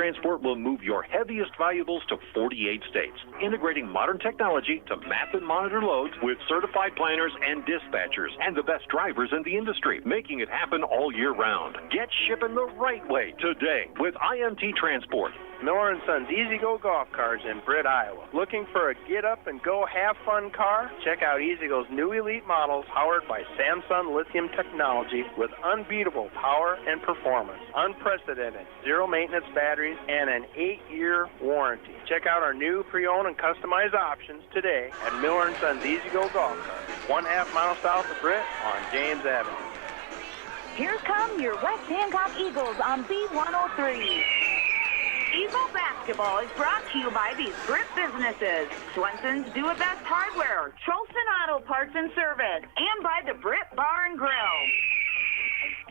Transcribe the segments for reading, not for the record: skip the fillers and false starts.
Transport will move your heaviest valuables to 48 states, integrating modern technology to map and monitor loads with certified planners and dispatchers and the best drivers in the industry, making it happen all year round. Get shipping the right way today with IMT Transport. Miller & Sons Easy Go Golf Cars in Britt, Iowa. Looking for a get-up-and-go have-fun car? Check out Easy Go's new elite models powered by Samsung lithium technology with unbeatable power and performance, unprecedented zero-maintenance batteries, and an 8-year warranty. Check out our new pre-owned and customized options today at Miller & Sons Easy Go Golf Cars, 1/2 mile south of Britt on James Avenue. Here come your West Hancock Eagles on B103. Eagle Basketball is brought to you by these Britt businesses: Swenson's Do It Best Hardware, Trolson Auto Parts and Service, and by the Britt Bar and Grill.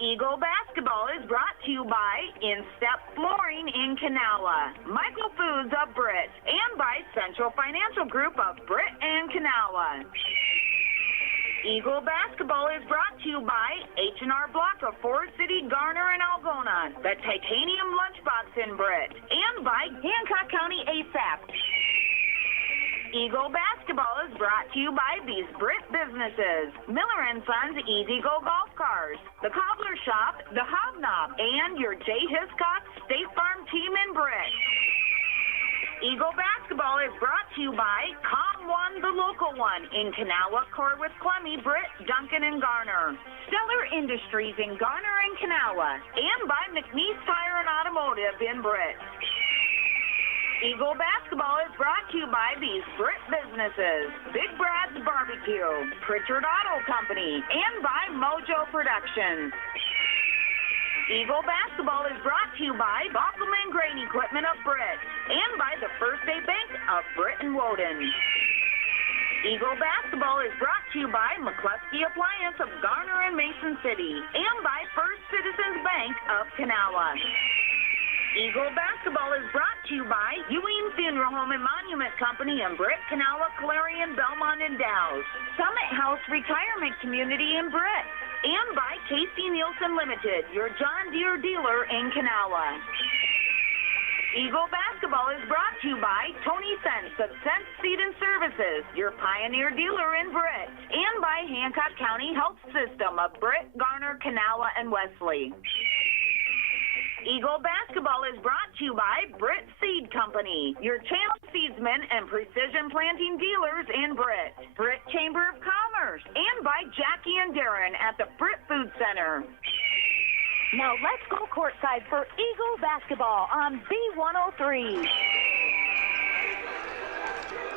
Eagle Basketball is brought to you by Instep Flooring in Kanawha, Michael Foods of Britt, and by Central Financial Group of Britt and Kanawha. Eagle Basketball is brought to you by H&R Block of Forest City, Garner, and Algona, the Titanium Lunchbox in Britt, and by Hancock County ASAP. Eagle Basketball is brought to you by these Britt businesses: Miller & Sons Easy Go Golf Cars, the Cobbler Shop, the Hobnob, and your J. Hiscox State Farm team in Britt. Eagle Basketball is brought to you by Com One, the local one, in Kanawha, Corwith, Clemmy, Britt, Duncan, and Garner. Stellar Industries in Garner and Kanawha, and by McNeese Tire and Automotive in Britt. Eagle Basketball is brought to you by these Britt businesses: Big Brad's Barbecue, Pritchard Auto Company, and by Mojo Productions. Eagle Basketball is brought to you by Bockelman Grain Equipment of Britt, and by the First State Bank of Britt and Woden. Eagle Basketball is brought to you by McCluskey Appliance of Garner and Mason City, and by First Citizens Bank of Kanawha. Eagle Basketball is brought to you by Ewing Funeral Home and Monument Company in Britt, Kanawha, Clarion, Belmont, and Dow's, Summit House Retirement Community in Britt, and by Casey Nielsen Limited, your John Deere dealer in Kanawha. Eagle Basketball is brought to you by Tony Sense of Sense Seed and Services, your Pioneer dealer in Britt, and by Hancock County Health System of Britt, Garner, Kanawha, and Wesley. Eagle Basketball is brought to you by Britt Seed Company, your channel seedsmen and precision planting dealers in Britt, Britt Chamber of Commerce, and by Jackie and Darren at the Britt Food Center. Now let's go courtside for Eagle Basketball on B103.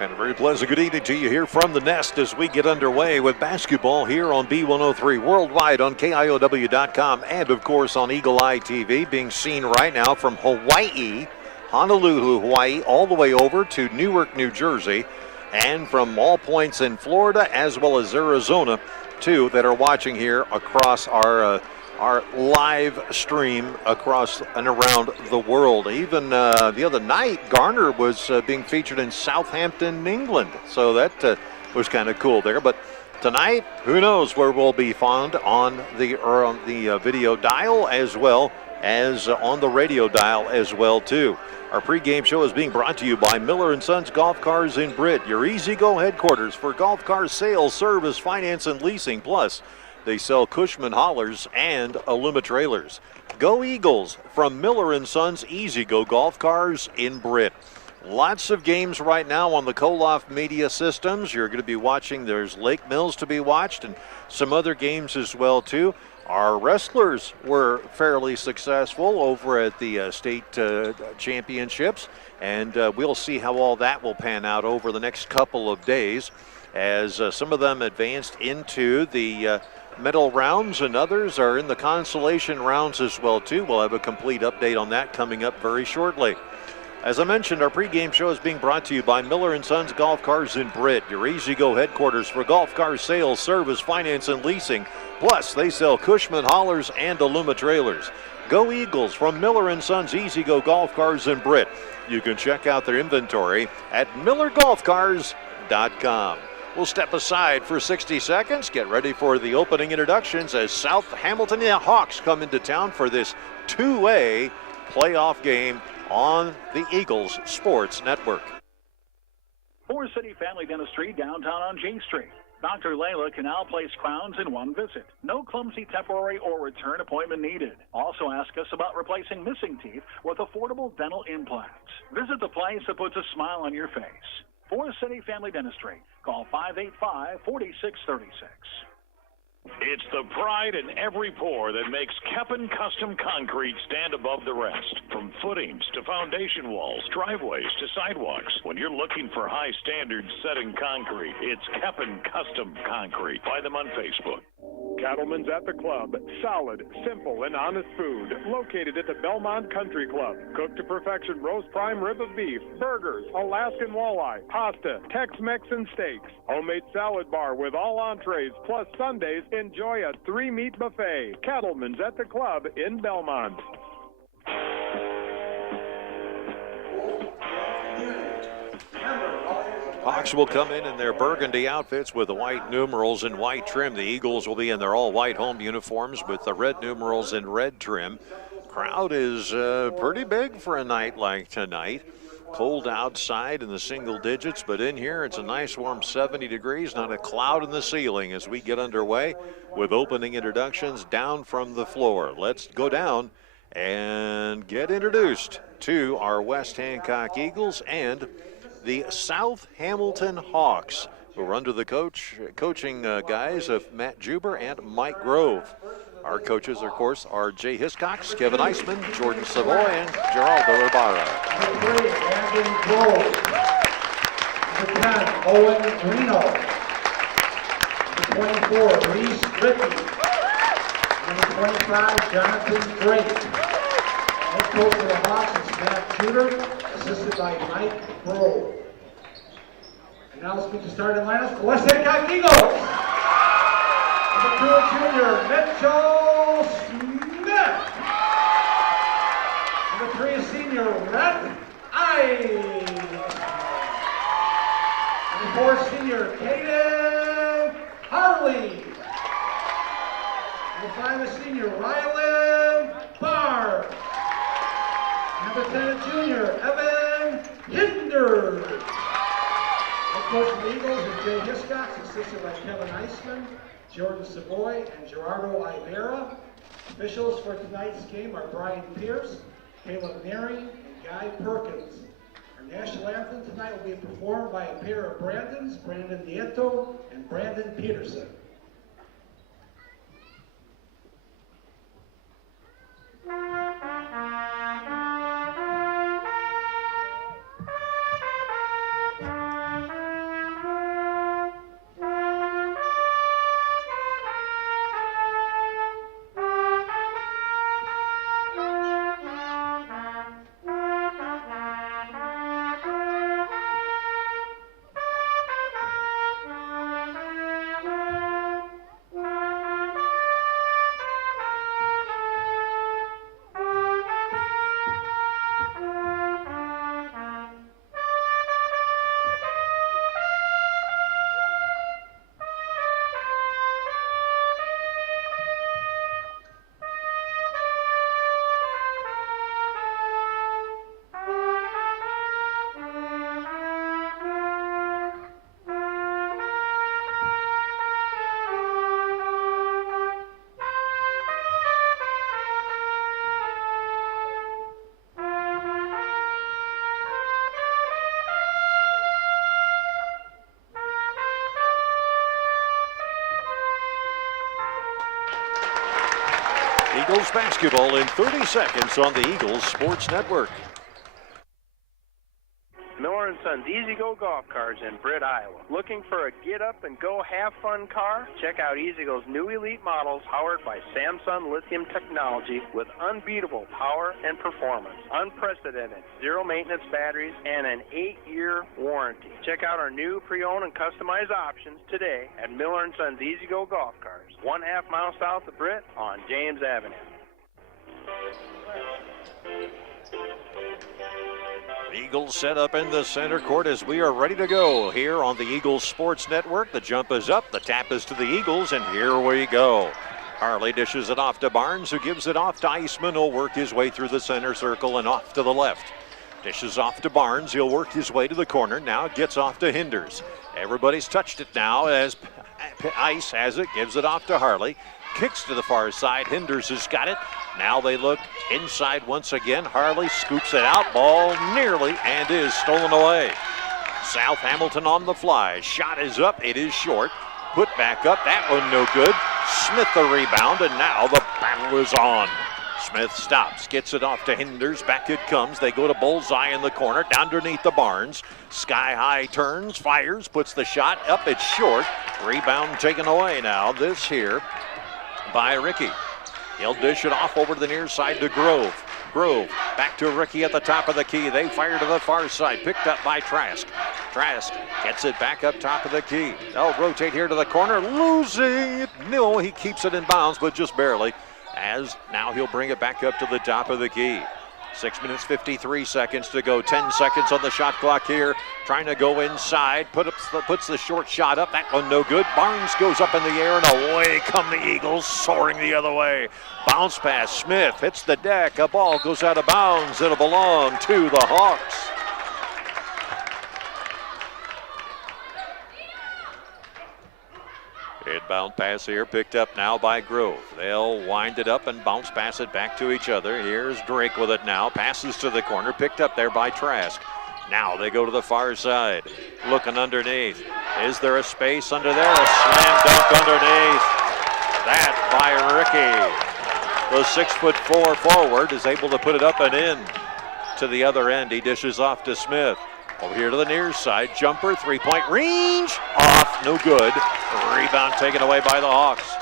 And a very pleasant good evening to you here from the Nest as we get underway with basketball here on B103 worldwide on KIOW.com and, of course, on Eagle Eye TV, being seen right now from Hawaii, Honolulu, Hawaii, all the way over to Newark, New Jersey, and from all points in Florida as well as Arizona, too, that are watching here across our live stream across and around the world. Even the other night, Garner was being featured in Southampton, England. So that was kind of cool there. But tonight, who knows where we'll be found on the video dial as well as on the radio dial as well, too. Our pregame show is being brought to you by Miller & Sons Golf Cars in Britt, your easy-go headquarters for golf car sales, service, finance, and leasing. Plus, they sell Cushman haulers and Aluma trailers. Go Eagles from Miller & Sons Easy Go Golf Cars in Britt. Lots of games right now on the Koloff media systems. You're going to be watching. There's Lake Mills to be watched and some other games as well, too. Our wrestlers were fairly successful over at the state championships, and we'll see how all that will pan out over the next couple of days as some of them advanced into the medal rounds and others are in the consolation rounds as well, too. We'll have a complete update on that coming up very shortly. As I mentioned, our pregame show is being brought to you by Miller & Sons Golf Cars in Britt, your easy-go headquarters for golf car sales, service, finance, and leasing. Plus, they sell Cushman haulers and Aluma trailers. Go Eagles from Miller & Sons Easy-Go Golf Cars in Britt. You can check out their inventory at millergolfcars.com. We'll step aside for 60 seconds, get ready for the opening introductions as South Hamilton Hawks come into town for this 2A playoff game on the Eagles Sports Network. Forest City Family Dentistry downtown on J Street. Dr. Layla can now place crowns in one visit. No clumsy temporary or return appointment needed. Also ask us about replacing missing teeth with affordable dental implants. Visit the place that puts a smile on your face. Forest City Family Dentistry. Call 585-4636. It's the pride in every pour that makes Keppen Custom Concrete stand above the rest. From footings to foundation walls, driveways to sidewalks. When you're looking for high standards set in concrete, it's Keppen Custom Concrete. Find them on Facebook. Cattlemen's at the Club. Solid, simple, and honest food. Located at the Belmont Country Club. Cooked to perfection roast prime rib of beef, burgers, Alaskan walleye, pasta, Tex-Mex, and steaks. Homemade salad bar with all entrees, plus Sundays, enjoy a 3-meat buffet. Cattlemen's at the Club in Belmont. Hawks will come in their burgundy outfits with the white numerals and white trim. The Eagles will be in their all-white home uniforms with the red numerals and red trim. Crowd is pretty big for a night like tonight. Cold outside in the single digits, but in here it's a nice warm 70 degrees, not a cloud in the ceiling as we get underway with opening introductions down from the floor. Let's go down and get introduced to our West Hancock Eagles and the South Hamilton Hawks, who are under the coaching guys of Matt Juber and Mike Grove. Our coaches, of course, are Jay Hiscox, Kevin Eisman, Jordan Savoy, and Geraldo Ibarra. Number 3, Brandon Grove. Number 10, Owen Reno. Number 24, Reese Rickey. Number 25, Jonathan Drake. Head coach of the Hawks is Matt Juber, assisted by Mike Grove. And now let's get the starting lineups for West Hancock Eagles. Number 2, junior, Mitchell Smith. Number 3, senior, Rhett Ives. Number 4, senior, Caden Harley. Number 5, senior, Rylan Barr. Number 10, junior, Evan Hinder. Head coach of the Eagles is Jay Hiscox, assisted by Kevin Eisman, Jordan Savoy, and Gerardo Ibarra. Officials for tonight's game are Brian Pierce, Caleb Neri, and Guy Perkins. Our national anthem tonight will be performed by a pair of Brandons, Brandon Nieto and Brandon Peterson. Eagles basketball in 30 seconds on the Eagles Sports Network. Miller & Sons Easy Go Golf Cars in Britt, Iowa. Looking for a get-up-and-go have-fun car? Check out Easy Go's new elite models powered by Samsung lithium technology with unbeatable power and performance, unprecedented zero-maintenance batteries, and an 8-year warranty. Check out our new pre-owned and customized options today at Miller & Sons Easy Go Golf Cars, 1/2 mile south of Britt on James Avenue. Eagles set up in the center court as we are ready to go here on the Eagles Sports Network. The jump is up, the tap is to the Eagles, and here we go. Harley dishes it off to Barnes, who gives it off to Eisman, who'll work his way through the center circle and off to the left. Dishes off to Barnes. He'll work his way to the corner. Now gets off to Hinders. Everybody's touched it now as Ice has it. Gives it off to Harley. Kicks to the far side. Hinders has got it. Now they look inside once again. Harley scoops it out. Ball nearly and is stolen away. South Hamilton on the fly. Shot is up. It is short. Put back up. That one no good. Smith the rebound, and now the battle is on. Smith stops, gets it off to Hinders. Back it comes. They go to Bullseye in the corner, down underneath the Barnes. Sky High turns, fires, puts the shot up. It's short. Rebound taken away now. This here by Ricky. He'll dish it off over to the near side to Grove. Grove back to Ricky at the top of the key. They fire to the far side. Picked up by Trask. Trask gets it back up top of the key. They'll rotate here to the corner. Losing it. No, he keeps it in bounds, but just barely. As now he'll bring it back up to the top of the key. 6 minutes, 53 seconds to go. 10 seconds on the shot clock here. Trying to go inside. Puts the short shot up. That one no good. Barnes goes up in the air and away come the Eagles, soaring the other way. Bounce pass. Smith hits the deck. A ball goes out of bounds. It'll belong to the Hawks. Inbound pass here picked up now by Grove. They'll wind it up and bounce pass it back to each other. Here's Drake with it now. Passes to the corner. Picked up there by Trask. Now they go to the far side. Looking underneath. Is there a space under there? A slam dunk underneath. That by Ricky. The 6'4" forward is able to put it up and in. To the other end, he dishes off to Smith. Over here to the near side, jumper, three-point range, off, no good. Rebound taken away by the Hawks.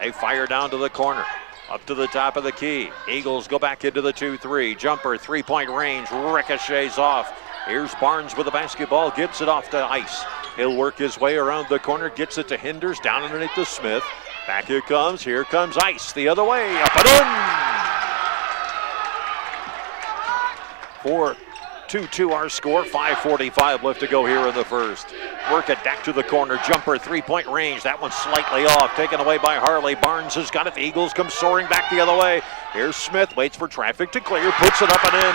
They fire down to the corner, up to the top of the key. Eagles go back into the 2-3, jumper, three-point range, ricochets off. Here's Barnes with the basketball, gets it off to Ice. He'll work his way around the corner, gets it to Hinders, down underneath to Smith. Back it comes, here comes Ice, the other way, up and in! 4-2 our score, 5:45 left to go here in the first. Work it back to the corner, jumper, three-point range. That one's slightly off, taken away by Harley. Barnes has got it, the Eagles come soaring back the other way. Here's Smith, waits for traffic to clear, puts it up and in.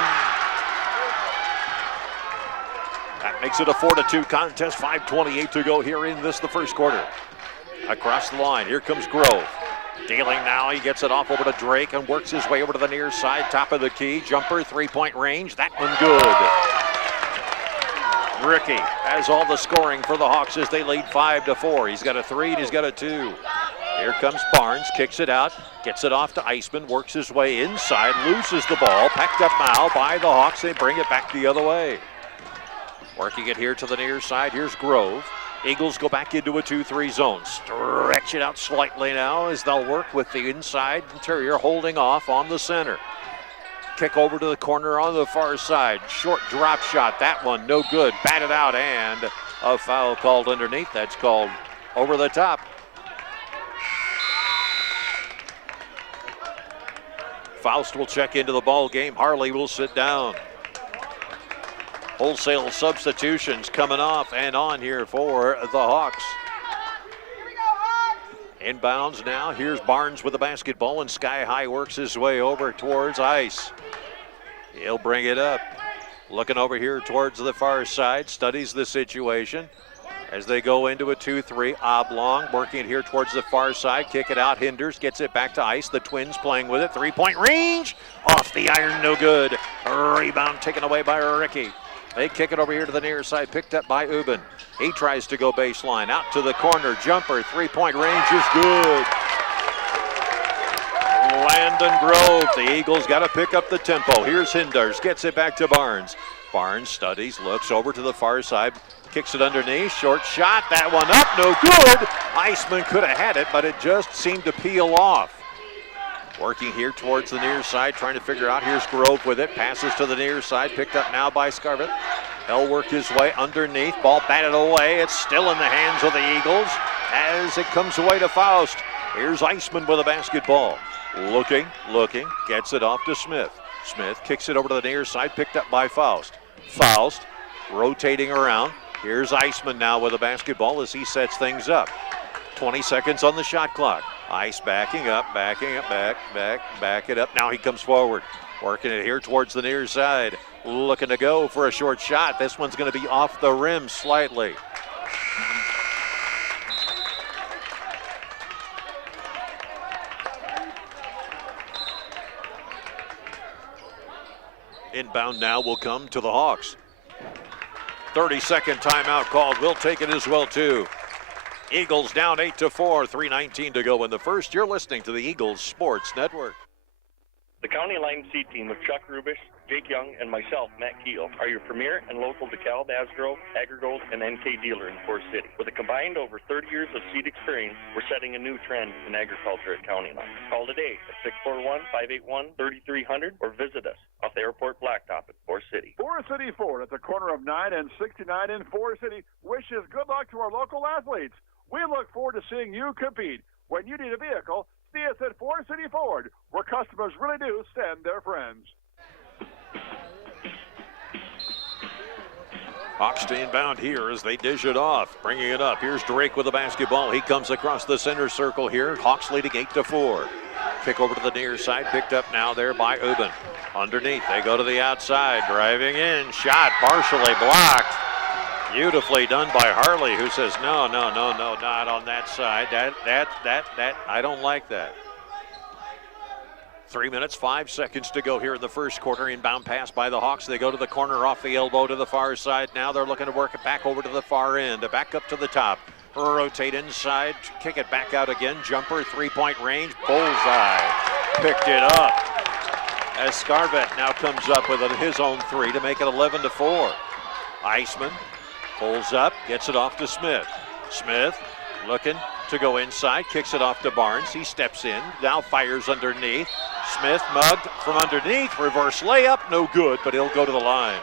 That makes it a 4-2 contest, 5:28 to go here in the first quarter. Across the line, here comes Grove. Dealing now, he gets it off over to Drake and works his way over to the near side, top of the key. Jumper, three-point range, that one good. Ricky has all the scoring for the Hawks as they lead 5-4. He's got a 3 and he's got a 2. Here comes Barnes, kicks it out, gets it off to Iceman, works his way inside, loses the ball, packed up now by the Hawks. They bring it back the other way. Working it here to the near side, here's Grove. Eagles go back into a 2-3 zone. Stretch it out slightly now as they'll work with the inside interior holding off on the center. Kick over to the corner on the far side. Short drop shot. That one no good. Batted out and a foul called underneath. That's called over the top. Faust will check into the ball game. Harley will sit down. Wholesale substitutions coming off and on here for the Hawks. Inbounds now. Here's Barnes with the basketball and Sky High works his way over towards Ice. He'll bring it up. Looking over here towards the far side. Studies the situation as they go into a 2-3 oblong. Working it here towards the far side. Kick it out. Hinders gets it back to Ice. The Twins playing with it. Three-point range. Off the iron. No good. Rebound taken away by Ricky. They kick it over here to the near side, picked up by Ubin. He tries to go baseline, out to the corner, jumper, three-point range is good. Landon Grove, the Eagles got to pick up the tempo. Here's Hinders, gets it back to Barnes. Barnes studies, looks over to the far side, kicks it underneath, short shot, that one up, no good. Iceman could have had it, but it just seemed to peel off. Working here towards the near side, trying to figure out. Here's Grove with it. Passes to the near side, picked up now by Scarvett. He'll work his way underneath. Ball batted away. It's still in the hands of the Eagles as it comes away to Faust. Here's Iceman with a basketball. Looking, gets it off to Smith. Smith kicks it over to the near side, picked up by Faust. Faust rotating around. Here's Iceman now with a basketball as he sets things up. 20 seconds on the shot clock. Ice backing up, back it up. Now he comes forward. Working it here towards the near side. Looking to go for a short shot. This one's going to be off the rim slightly. Inbound now will come to the Hawks. 30-second timeout called. We'll take it as well, too. Eagles down 8-4, 3:19 to go in the first. You're listening to the Eagles Sports Network. The County Line C Team with Chuck Rubish, Jake Young, and myself, Matt Keel, are your premier and local DeKalb, Asgrow, Agrigold, and NK dealer in Forest City. With a combined over 30 years of seed experience, we're setting a new trend in agriculture at County Line. Call today at 641-581-3300 or visit us off the Airport Blacktop at Forest City. Forest City Ford at the corner of 9 and 69 in Forest City wishes good luck to our local athletes. We look forward to seeing you compete. When you need a vehicle, see us at Forest City Ford, where customers really do send their friends. Hawks to inbound here as they dish it off. Bringing it up. Here's Drake with the basketball. He comes across the center circle here. Hawks leading 8-4. Kick over to the near side. Picked up now there by Ubin. Underneath, they go to the outside. Driving in. Shot partially blocked. Beautifully done by Harley, who says, no, not on that side. That, I don't like that. 3 minutes, 5 seconds to go here in the first quarter. Inbound pass by the Hawks. They go to the corner off the elbow to the far side. Now they're looking to work it back over to the far end. Back up to the top. Rotate inside. Kick it back out again. Jumper, three-point range. Bullseye. Picked it up. As Scarvett now comes up with his own three to make it 11-4. Iceman pulls up, gets it off to Smith. Smith looking to go inside, kicks it off to Barnes. He steps in, now fires underneath. Smith mugged from underneath, reverse layup, no good, but he'll go to the line.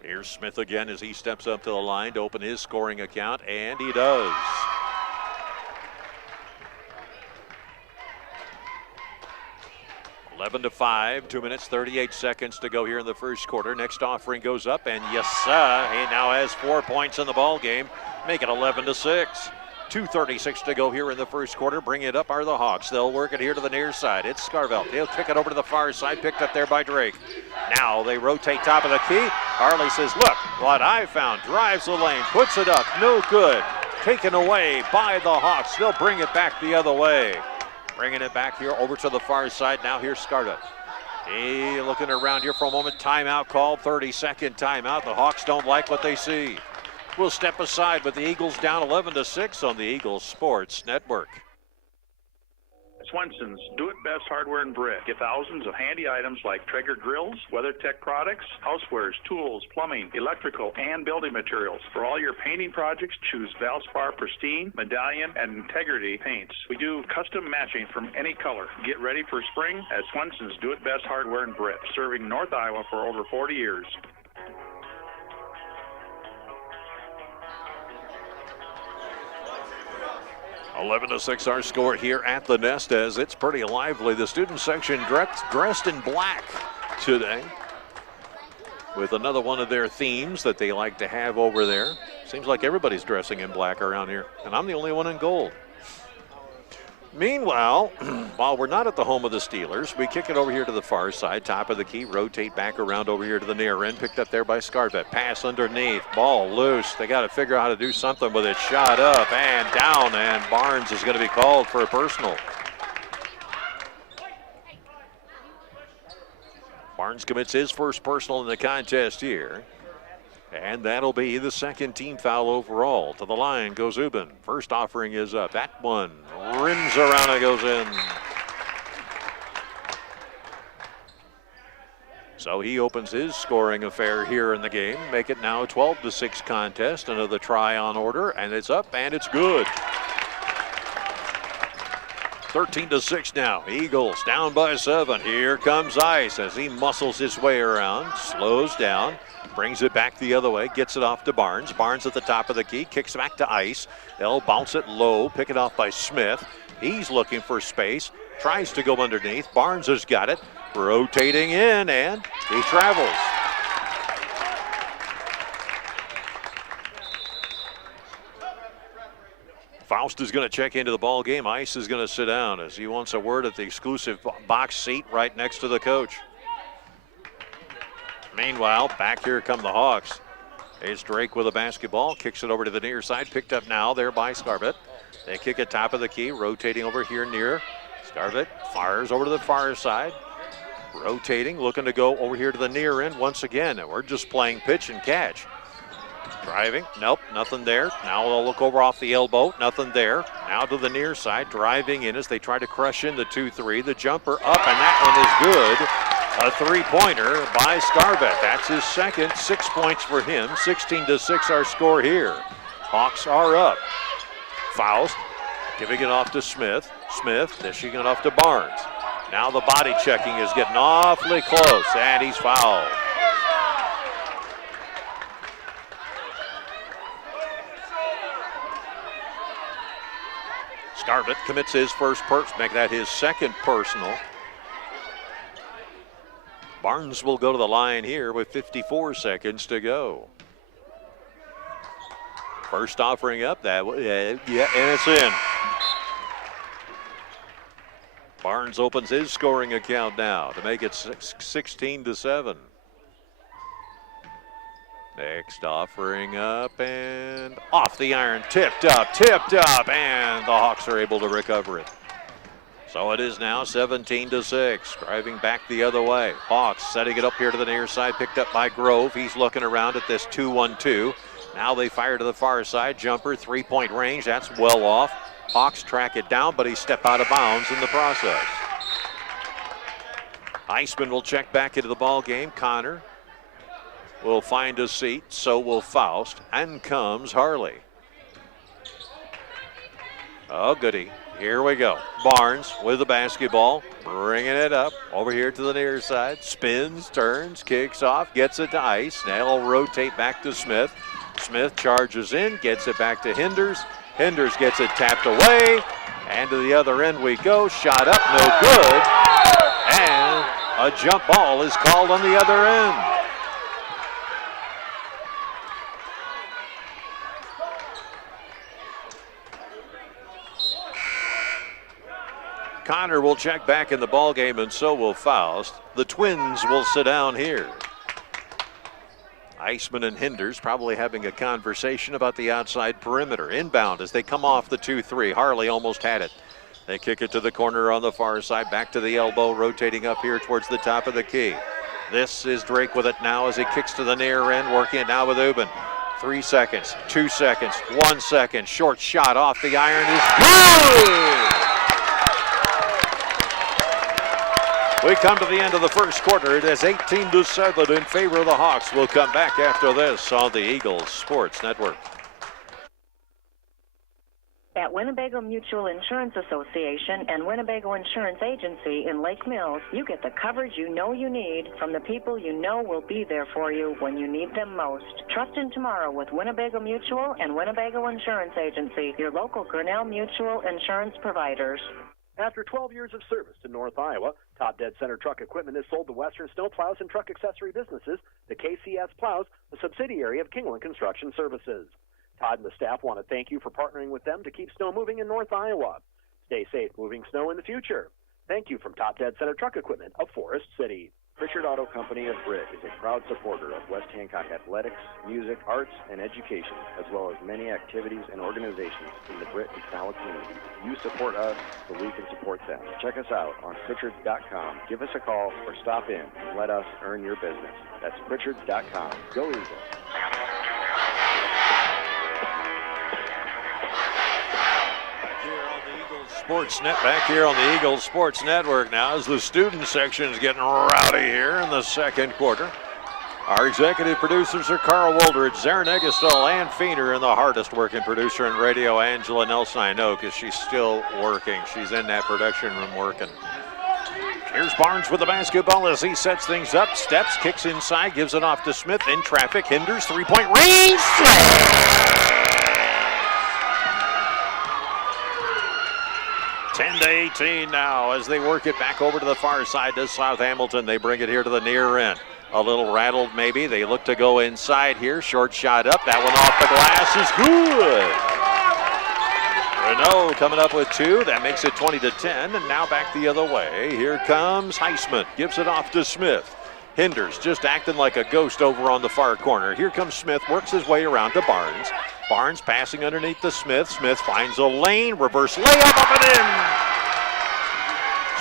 Here's Smith again as he steps up to the line to open his scoring account, and he does. to 5, 2 minutes, 38 seconds to go here in the first quarter. Next offering goes up, and yes, sir, he now has 4 points in the ball game, make it 11-6. 2:36 to go here in the first quarter. Bring it up are the Hawks. They'll work it here to the near side. It's Scarvelt. He'll kick it over to the far side, picked up there by Drake. Now they rotate top of the key. Harley says, look what I found. Drives the lane, puts it up, no good. Taken away by the Hawks. They'll bring it back the other way. Bringing it back here over to the far side. Now here's Scarvelt. He looking around here for a moment. Timeout called, 30-second timeout. The Hawks don't like what they see. We'll step aside with the Eagles down 11-6 on the Eagles Sports Network. Swenson's Do It Best Hardware and Brick. Get thousands of handy items like Traeger grills, WeatherTech products, housewares, tools, plumbing, electrical, and building materials. For all your painting projects, choose Valspar Pristine, Medallion, and Integrity paints. We do custom matching from any color. Get ready for spring at Swenson's Do It Best Hardware and Brick, serving North Iowa for over 40 years. 11-6 our score here at the Nest, as it's pretty lively. The student section dressed in black today with another one of their themes that they like to have over there. Seems like everybody's dressing in black around here, and I'm the only one in gold. Meanwhile, while we're not at the home of the Steelers, we kick it over here to the far side, top of the key, rotate back around over here to the near end, picked up there by Scarvett. Pass underneath, ball loose. They got to figure out how to do something with it. Shot up and down, and Barnes is going to be called for a personal. Barnes commits his first personal in the contest here. And that'll be the second team foul overall. To the line goes Ubin. First offering is up. That one rims around and goes in. So he opens his scoring affair here in the game. Make it now a 12-6 contest. Another try on order, and it's up and it's good. 13-6 now. Eagles down by 7. Here comes Ice as he muscles his way around, slows down. Brings it back the other way, gets it off to Barnes. Barnes at the top of the key, kicks back to Ice. They'll bounce it low, pick it off by Smith. He's looking for space, tries to go underneath. Barnes has got it, rotating in, and he travels. Faust is going to check into the ball game. Ice is going to sit down as he wants a word at the exclusive box seat right next to the coach. Meanwhile, back here come the Hawks. Here's Drake with a basketball, kicks it over to the near side, picked up now there by Scarvett. They kick it top of the key, rotating over here near. Scarvett fires over to the far side, rotating, looking to go over here to the near end once again. And we're just playing pitch and catch. Driving, nope, nothing there. Now they'll look over off the elbow, nothing there. Now to the near side, driving in as they try to crush in the 2-3. The jumper up, and that one is good. A three-pointer by Scarvett. That's his second, 6 points for him. 16-6 our score here. Hawks are up. Faust giving it off to Smith. Smith dishing it off to Barnes. Now the body checking is getting awfully close, and he's fouled. Scarvett commits his first make that his second personal. Barnes will go to the line here with 54 seconds to go. First offering up, that and it's in. Barnes opens his scoring account now to make it 16-7. Next offering up and off the iron, tipped up, and the Hawks are able to recover it. So it is now 17-6, driving back the other way. Hawks setting it up here to the near side, picked up by Grove. He's looking around at this 2-1-2. Now they fire to the far side, jumper, three-point range, that's well off. Hawks track it down, but he stepped out of bounds in the process. Eisman will check back into the ball game. Connor will find a seat, so will Faust, and comes Harley. Oh, goody. Here we go. Barnes with the basketball, bringing it up over here to the near side. Spins, turns, kicks off, gets it to Ice. Now he'll rotate back to Smith. Smith charges in, gets it back to Hinders. Hinders gets it tapped away, and to the other end we go. Shot up, no good. And a jump ball is called on the other end. Connor will check back in the ball game, and so will Faust. The Twins will sit down here. Eisman and Hinders probably having a conversation about the outside perimeter. Inbound as they come off the 2-3. Harley almost had it. They kick it to the corner on the far side, back to the elbow, rotating up here towards the top of the key. This is Drake with it now as he kicks to the near end, working it now with Ubin. 3 seconds, 2 seconds, 1 second. Short shot off the iron is good! We come to the end of the first quarter. It is 18-7 in favor of the Hawks. We'll come back after this on the Eagles Sports Network. At Winnebago Mutual Insurance Association and Winnebago Insurance Agency in Lake Mills, you get the coverage you know you need from the people you know will be there for you when you need them most. Trust in tomorrow with Winnebago Mutual and Winnebago Insurance Agency, your local Grinnell Mutual Insurance providers. After 12 years of service to North Iowa, Top Dead Center Truck Equipment has sold to Western Snow Plows and Truck Accessory Businesses, the KCS Plows, a subsidiary of Kingland Construction Services. Todd and the staff want to thank you for partnering with them to keep snow moving in North Iowa. Stay safe moving snow in the future. Thank you from Top Dead Center Truck Equipment of Forest City. Pritchard Auto Company of Britt is a proud supporter of West Hancock athletics, music, arts, and education, as well as many activities and organizations in the Britt and Canal community. You support us so we can support them. Check us out on Pritchards.com. Give us a call or stop in and let us earn your business. That's Pritchards.com. Go Eagles. Back here on the Eagles Sports Network now as the student section is getting rowdy here in the second quarter. Our executive producers are Carl Woldridge, Zarin Egestal, Ann Feener, and the hardest working producer in radio, Angela Nelson. I know because she's still working. She's in that production room working. Here's Barnes with the basketball as he sets things up, steps, kicks inside, gives it off to Smith, in traffic, Hinders, three-point range. 10-18 now as they work it back over to the far side to South Hamilton. They bring it here to the near end. A little rattled maybe. They look to go inside here. Short shot up. That one off the glass is good. Renault coming up with 2. That makes it 20-10. And now back the other way. Here comes Heisman. Gives it off to Smith. Hinders just acting like a ghost over on the far corner. Here comes Smith. Works his way around to Barnes. Barnes passing underneath to Smith. Smith finds a lane. Reverse layup up and in.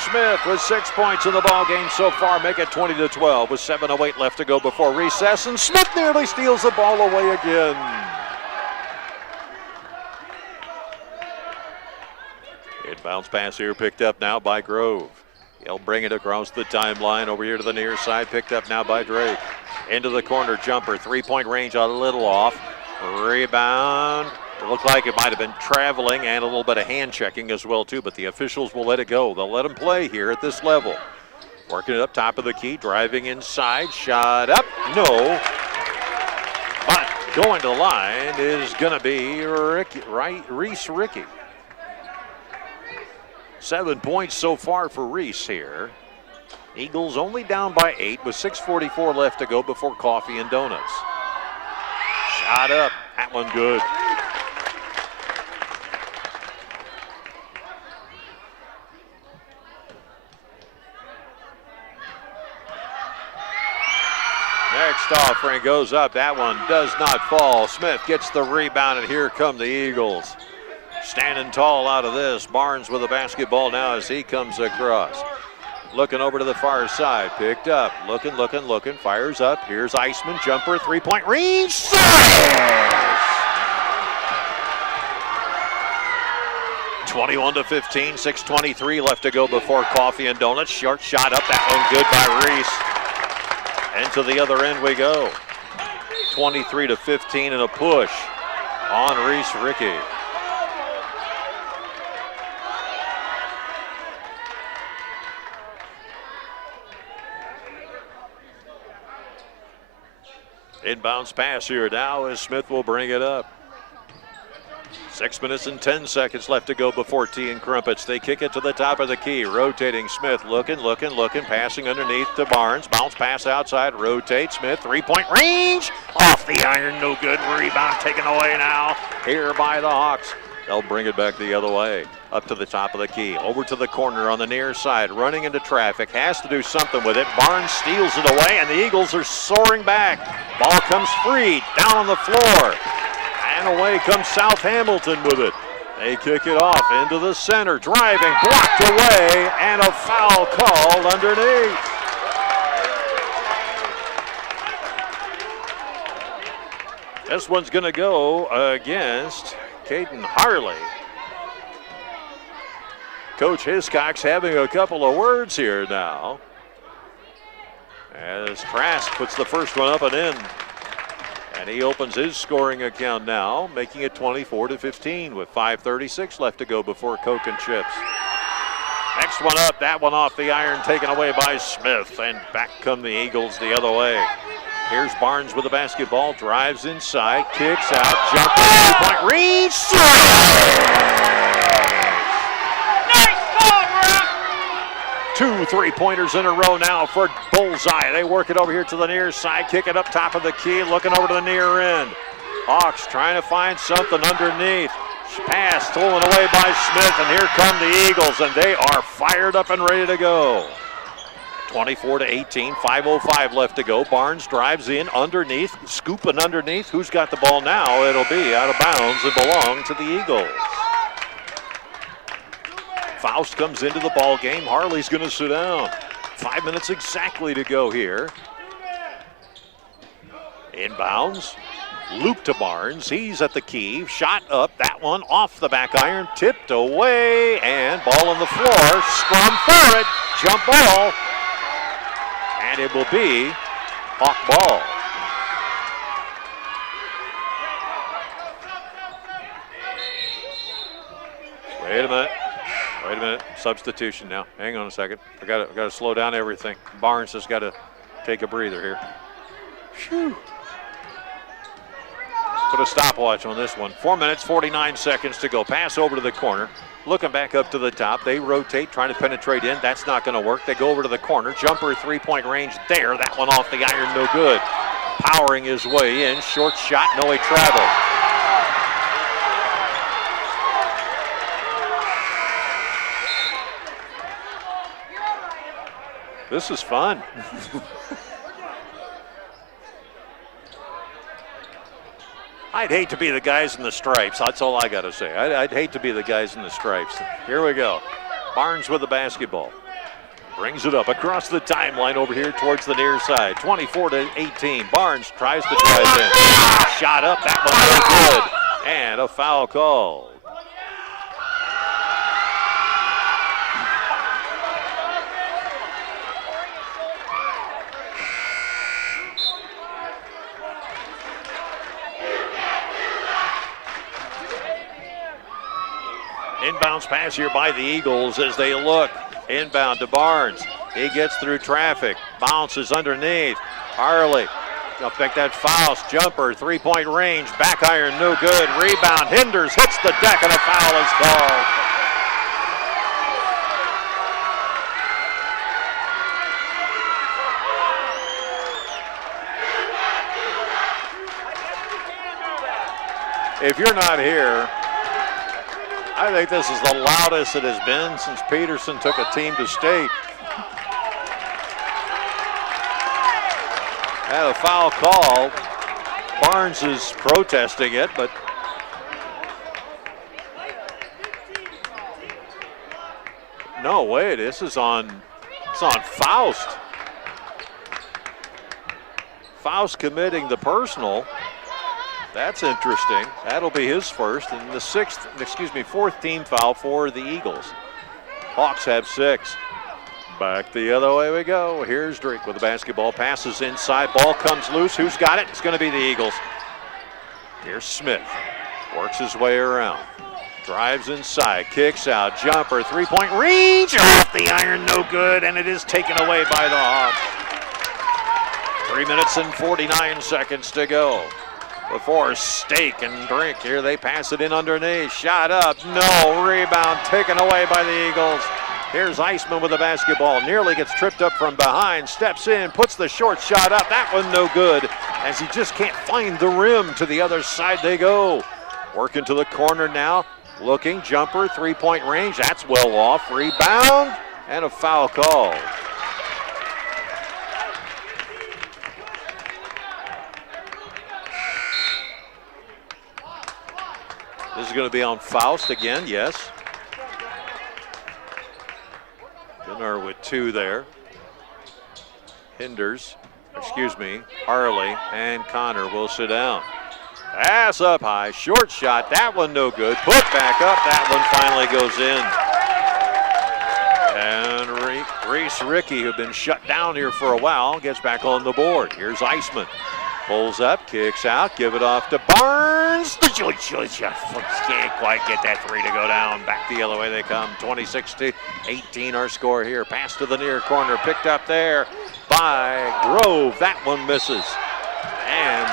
Smith with 6 points in the ball game so far. Make it 20-12 with 7:08 left to go before recess. And Smith nearly steals the ball away again. Inbounds pass here picked up now by Grove. He'll bring it across the timeline over here to the near side. Picked up now by Drake. Into the corner jumper. 3-point range a little off. Rebound. It looked like it might have been traveling and a little bit of hand checking as well too, but the officials will let it go. They'll let him play here at this level. Working it up top of the key. Driving inside. Shot up. No. But going to the line is going to be Reese Ricky. 7 points so far for Reese here. Eagles only down by 8 with 6:44 left to go before coffee and donuts. Shot up. That one good. Next offering goes up. That one does not fall. Smith gets the rebound, and here come the Eagles. Standing tall out of this. Barnes with the basketball now as he comes across. Looking over to the far side. Picked up. Looking. Fires up. Here's Iceman. Jumper. 3-point range. 21-15. 6:23 left to go before coffee and donuts. Short shot up. That one good by Reese. And to the other end we go. 23-15 and a push on Reese Ricky. Inbounds pass here now as Smith will bring it up. 6 minutes and 10 seconds left to go before tea and crumpets. They kick it to the top of the key. Rotating Smith, looking. Passing underneath to Barnes. Bounce pass outside. Rotate Smith. 3-point range. Off the iron. No good. Rebound taken away now. Here by the Hawks. They'll bring it back the other way. Up to the top of the key. Over to the corner on the near side. Running into traffic. Has to do something with it. Barnes steals it away, and the Eagles are soaring back. Ball comes free. Down on the floor. And away comes South Hamilton with it. They kick it off into the center. Driving. Blocked away. And a foul called underneath. This one's going to go against Caden Harley. Coach Hiscock's having a couple of words here now. As Trask puts the first one up and in. And he opens his scoring account now, making it 24-15 with 5:36 left to go before Coke and Chips. Next one up, that one off the iron, taken away by Smith. And back come the Eagles the other way. Here's Barnes with the basketball, drives inside, kicks out, jumper, 3-point range. Two three-pointers in a row now for Bullseye. They work it over here to the near side, kick it up top of the key, looking over to the near end. Hawks trying to find something underneath. Pass stolen away by Smith, and here come the Eagles, and they are fired up and ready to go. 24-18, 5:05 left to go. Barnes drives in underneath, scooping underneath. Who's got the ball now? It'll be out of bounds and belong to the Eagles. Faust comes into the ball game. Harley's going to sit down. 5 minutes exactly to go here. Inbounds. Loop to Barnes. He's at the key. Shot up. That one off the back iron. Tipped away. And ball on the floor. Scrum for it. Jump ball. And it will be Hawk ball. Wait a minute. Substitution now. Hang on a second. I got to slow down everything. Barnes has got to take a breather here. Phew. Put a stopwatch on this one. 4 minutes, 49 seconds to go. Pass over to the corner. Looking back up to the top. They rotate, trying to penetrate in. That's not going to work. They go over to the corner. Jumper, 3-point range there. That one off the iron, no good. Powering his way in. Short shot, no, he traveled. This is fun. I'd hate to be the guys in the stripes. That's all I got to say. I'd hate to be the guys in the stripes. Here we go. Barnes with the basketball. Brings it up across the timeline over here towards the near side. 24-18. Barnes tries to drive in. Shot up. That one was good. And a foul call. Inbounds pass here by the Eagles as they look. Inbound to Barnes. He gets through traffic. Bounces underneath. Harley. I'll pick that Faust. Jumper. 3-point range. Back iron. No good. Rebound. Hinders. Hits the deck and a foul is called. If you're not here, I think this is the loudest it has been since Peterson took a team to state. And a foul call. Barnes is protesting it, but no, wait, this is on Faust. Faust committing the personal. That's interesting. That'll be his first and the fourth team foul for the Eagles. Hawks have 6. Back the other way we go. Here's Drake with the basketball. Passes inside. Ball comes loose. Who's got it? It's going to be the Eagles. Here's Smith. Works his way around. Drives inside. Kicks out. Jumper. 3-point range. Off the iron. No good. And it is taken away by the Hawks. 3 minutes and 49 seconds to go. Before Steak and Drink. Here they pass it in underneath. Shot up. No. Rebound taken away by the Eagles. Here's Eisman with the basketball. Nearly gets tripped up from behind. Steps in. Puts the short shot up. That one no good. As he just can't find the rim. To the other side they go. Working to the corner now. Looking. Jumper. 3-point range. That's well off. Rebound. And a foul call. This is going to be on Faust again, yes. Dinner with 2 there. Harley and Connor will sit down. Pass up high, short shot, that one no good. Put back up, that one finally goes in. And Reese Ricky, who'd been shut down here for a while, gets back on the board. Here's Eisman. Pulls up, kicks out, give it off to Barnes. Can't quite get that 3 to go down. Back the other way they come. 26-18 our score here. Pass to the near corner, picked up there by Grove. That one misses. And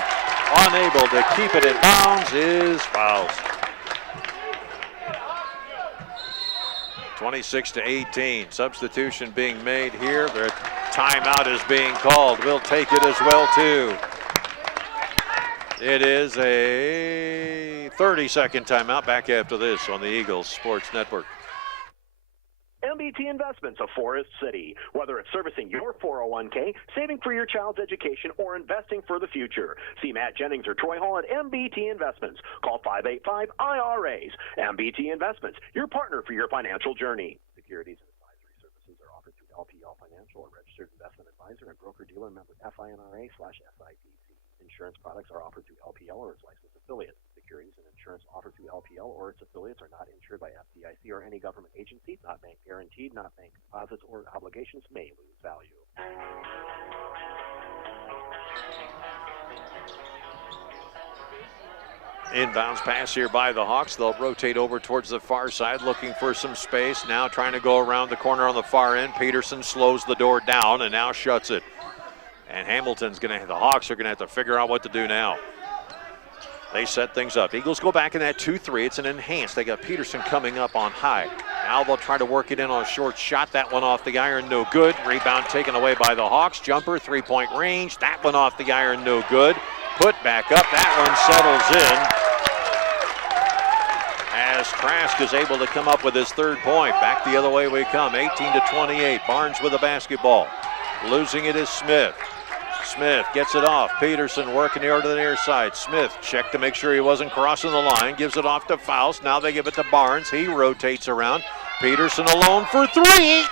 unable to keep it in bounds is Faust. 26-18. Substitution being made here. Their timeout is being called. We'll take it as well too. It is a 30-second timeout. Back after this on the Eagles Sports Network. MBT Investments of Forest City. Whether it's servicing your 401k, saving for your child's education, or investing for the future. See Matt Jennings or Troy Hall at MBT Investments. Call 585-IRAs. MBT Investments, your partner for your financial journey. Securities and advisory services are offered through LPL Financial, a registered investment advisor and broker-dealer member FINRA/SIPC. Insurance products are offered through LPL or its licensed affiliates. Securities and insurance offered through LPL or its affiliates are not insured by FDIC or any government agency, not bank guaranteed, not bank deposits or obligations may lose value. Inbounds pass here by the Hawks. They'll rotate over towards the far side, looking for some space. Now trying to go around the corner on the far end. Peterson slows the door down and now shuts it. And the Hawks are going to have to figure out what to do now. They set things up. Eagles go back in that 2-3. It's an enhanced. They got Peterson coming up on high. Now they'll try to work it in on a short shot. That one off the iron, no good. Rebound taken away by the Hawks. Jumper, 3-point range. That one off the iron, no good. Put back up. That one settles in. As as Trask is able to come up with his third point. Back the other way we come, 18-28. Barnes with the basketball. Losing it is Smith. Smith gets it off. Peterson working here to the near side. Smith checked to make sure he wasn't crossing the line. Gives it off to Faust. Now they give it to Barnes. He rotates around. Peterson alone for three.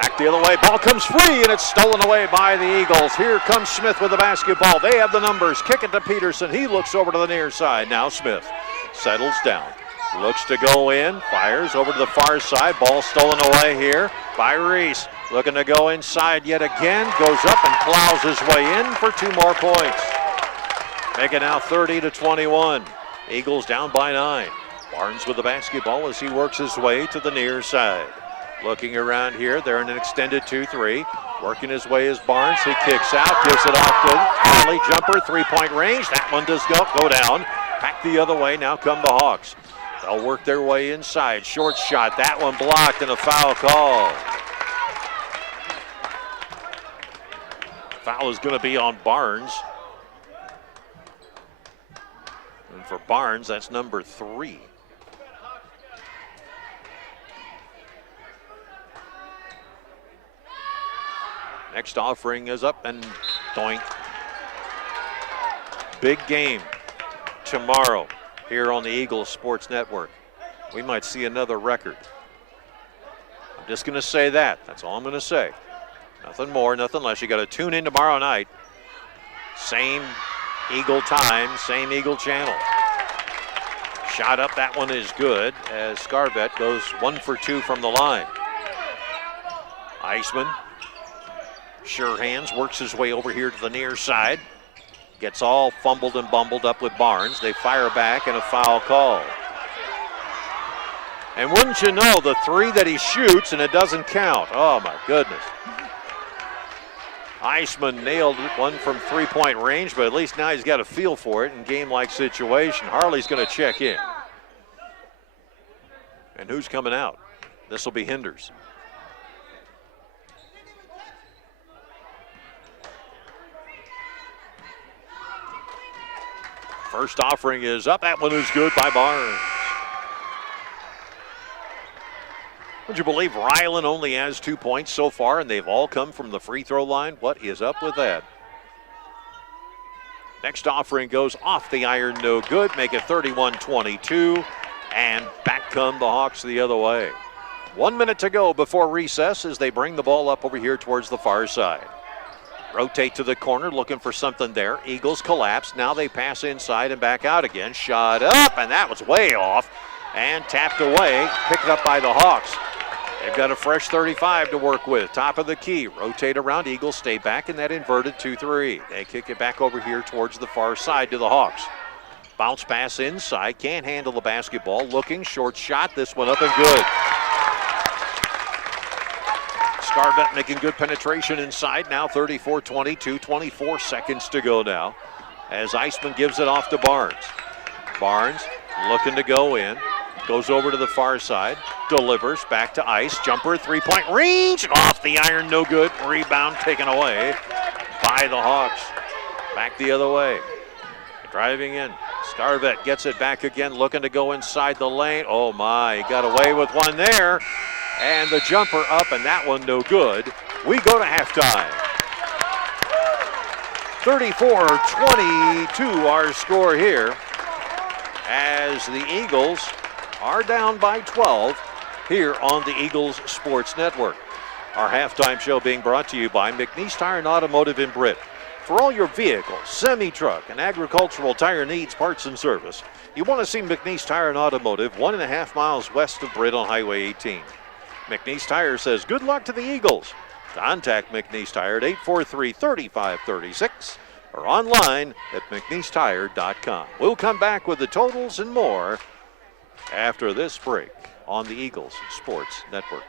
Back the other way. Ball comes free, and it's stolen away by the Eagles. Here comes Smith with the basketball. They have the numbers. Kick it to Peterson. He looks over to the near side. Now Smith settles down. Looks to go in, fires over to the far side. Ball stolen away here by Reese. Looking to go inside yet again. Goes up and plows his way in for 2 more points. Make it now 30-21. Eagles down by 9. Barnes with the basketball as he works his way to the near side. Looking around here, they're in an extended 2-3. Working his way is Barnes. He kicks out, gives it off to Harley. Jumper, 3-point range. That one does go down. Back the other way, now come the Hawks. They'll work their way inside. Short shot, that one blocked, and a foul call. Foul is going to be on Barnes. And for Barnes, that's number 3. Next offering is up and doink. Big game tomorrow here on the Eagles Sports Network. We might see another record. I'm just going to say that. That's all I'm going to say. Nothing more, nothing less. You got to tune in tomorrow night. Same Eagle time, same Eagle channel. Shot up, that one is good as Scarvett goes 1 for 2 from the line. Iceman, sure hands, works his way over here to the near side. Gets all fumbled and bumbled up with Barnes. They fire back and a foul call. And wouldn't you know, the 3 that he shoots and it doesn't count. Oh my goodness. Iceman nailed one from 3-point range, but at least now he's got a feel for it in game-like situation. Harley's going to check in. And who's coming out? This will be Hinders. First offering is up. That one is good by Barnes. Would you believe Ryland only has 2 points so far, and they've all come from the free throw line? What is up with that? Next offering goes off the iron, no good. Make it 31-22, and back come the Hawks the other way. 1 minute to go before recess as they bring the ball up over here towards the far side. Rotate to the corner, looking for something there. Eagles collapse. Now they pass inside and back out again. Shot up, and that was way off. And tapped away, picked up by the Hawks. They've got a fresh 35 to work with. Top of the key. Rotate around. Eagles stay back in that inverted 2-3. They kick it back over here towards the far side to the Hawks. Bounce pass inside. Can't handle the basketball. Looking, short shot. This one up and good. Scarvett making good penetration inside. Now 34-22, 24 seconds to go now as Iceman gives it off to Barnes. Barnes looking to go in. Goes over to the far side. Delivers back to Ice. Jumper, 3-point range. Off the iron, no good. Rebound taken away by the Hawks. Back the other way. Driving in. Scarvett gets it back again. Looking to go inside the lane. Oh my, he got away with one there. And the jumper up, and that one no good. We go to halftime. 34-22 our score here as the Eagles are down by 12 here on the Eagles Sports Network. Our halftime show being brought to you by McNeese Tire and Automotive in Britt. For all your vehicle, semi-truck, and agricultural tire needs, parts, and service, you want to see McNeese Tire and Automotive 1.5 miles west of Britt on Highway 18. McNeese Tire says good luck to the Eagles. Contact McNeese Tire at 843-3536 or online at mcneesetire.com. We'll come back with the totals and more after this break on the Eagles Sports Network.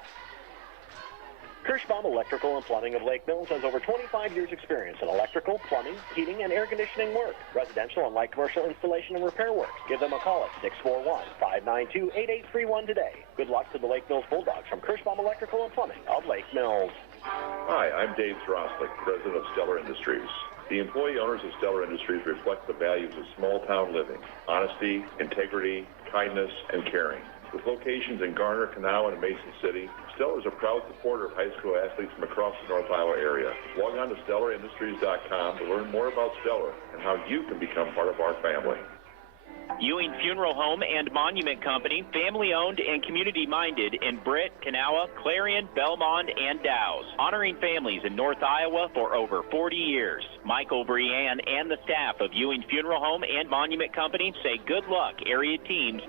Kirschbaum Electrical and Plumbing of Lake Mills has over 25 years experience in electrical, plumbing, heating, and air conditioning work, residential and light commercial installation and repair work. Give them a call at 641-592-8831 today. Good luck to the Lake Mills Bulldogs from Kirschbaum Electrical and Plumbing of Lake Mills. Hi, I'm Dave Zroslik, president of Stellar Industries. The employee owners of Stellar Industries reflect the values of small-town living, honesty, integrity, kindness, and caring. With locations in Garner, Kanawha, and Mason City, Stellar is a proud supporter of high school athletes from across the North Iowa area. Log on to StellarIndustries.com to learn more about Stellar and how you can become part of our family. Ewing Funeral Home and Monument Company, family-owned and community-minded in Britt, Kanawha, Clarion, Belmont, and Dow's. Honoring families in North Iowa for over 40 years. Michael Brianne and the staff of Ewing Funeral Home and Monument Company say good luck, area teams.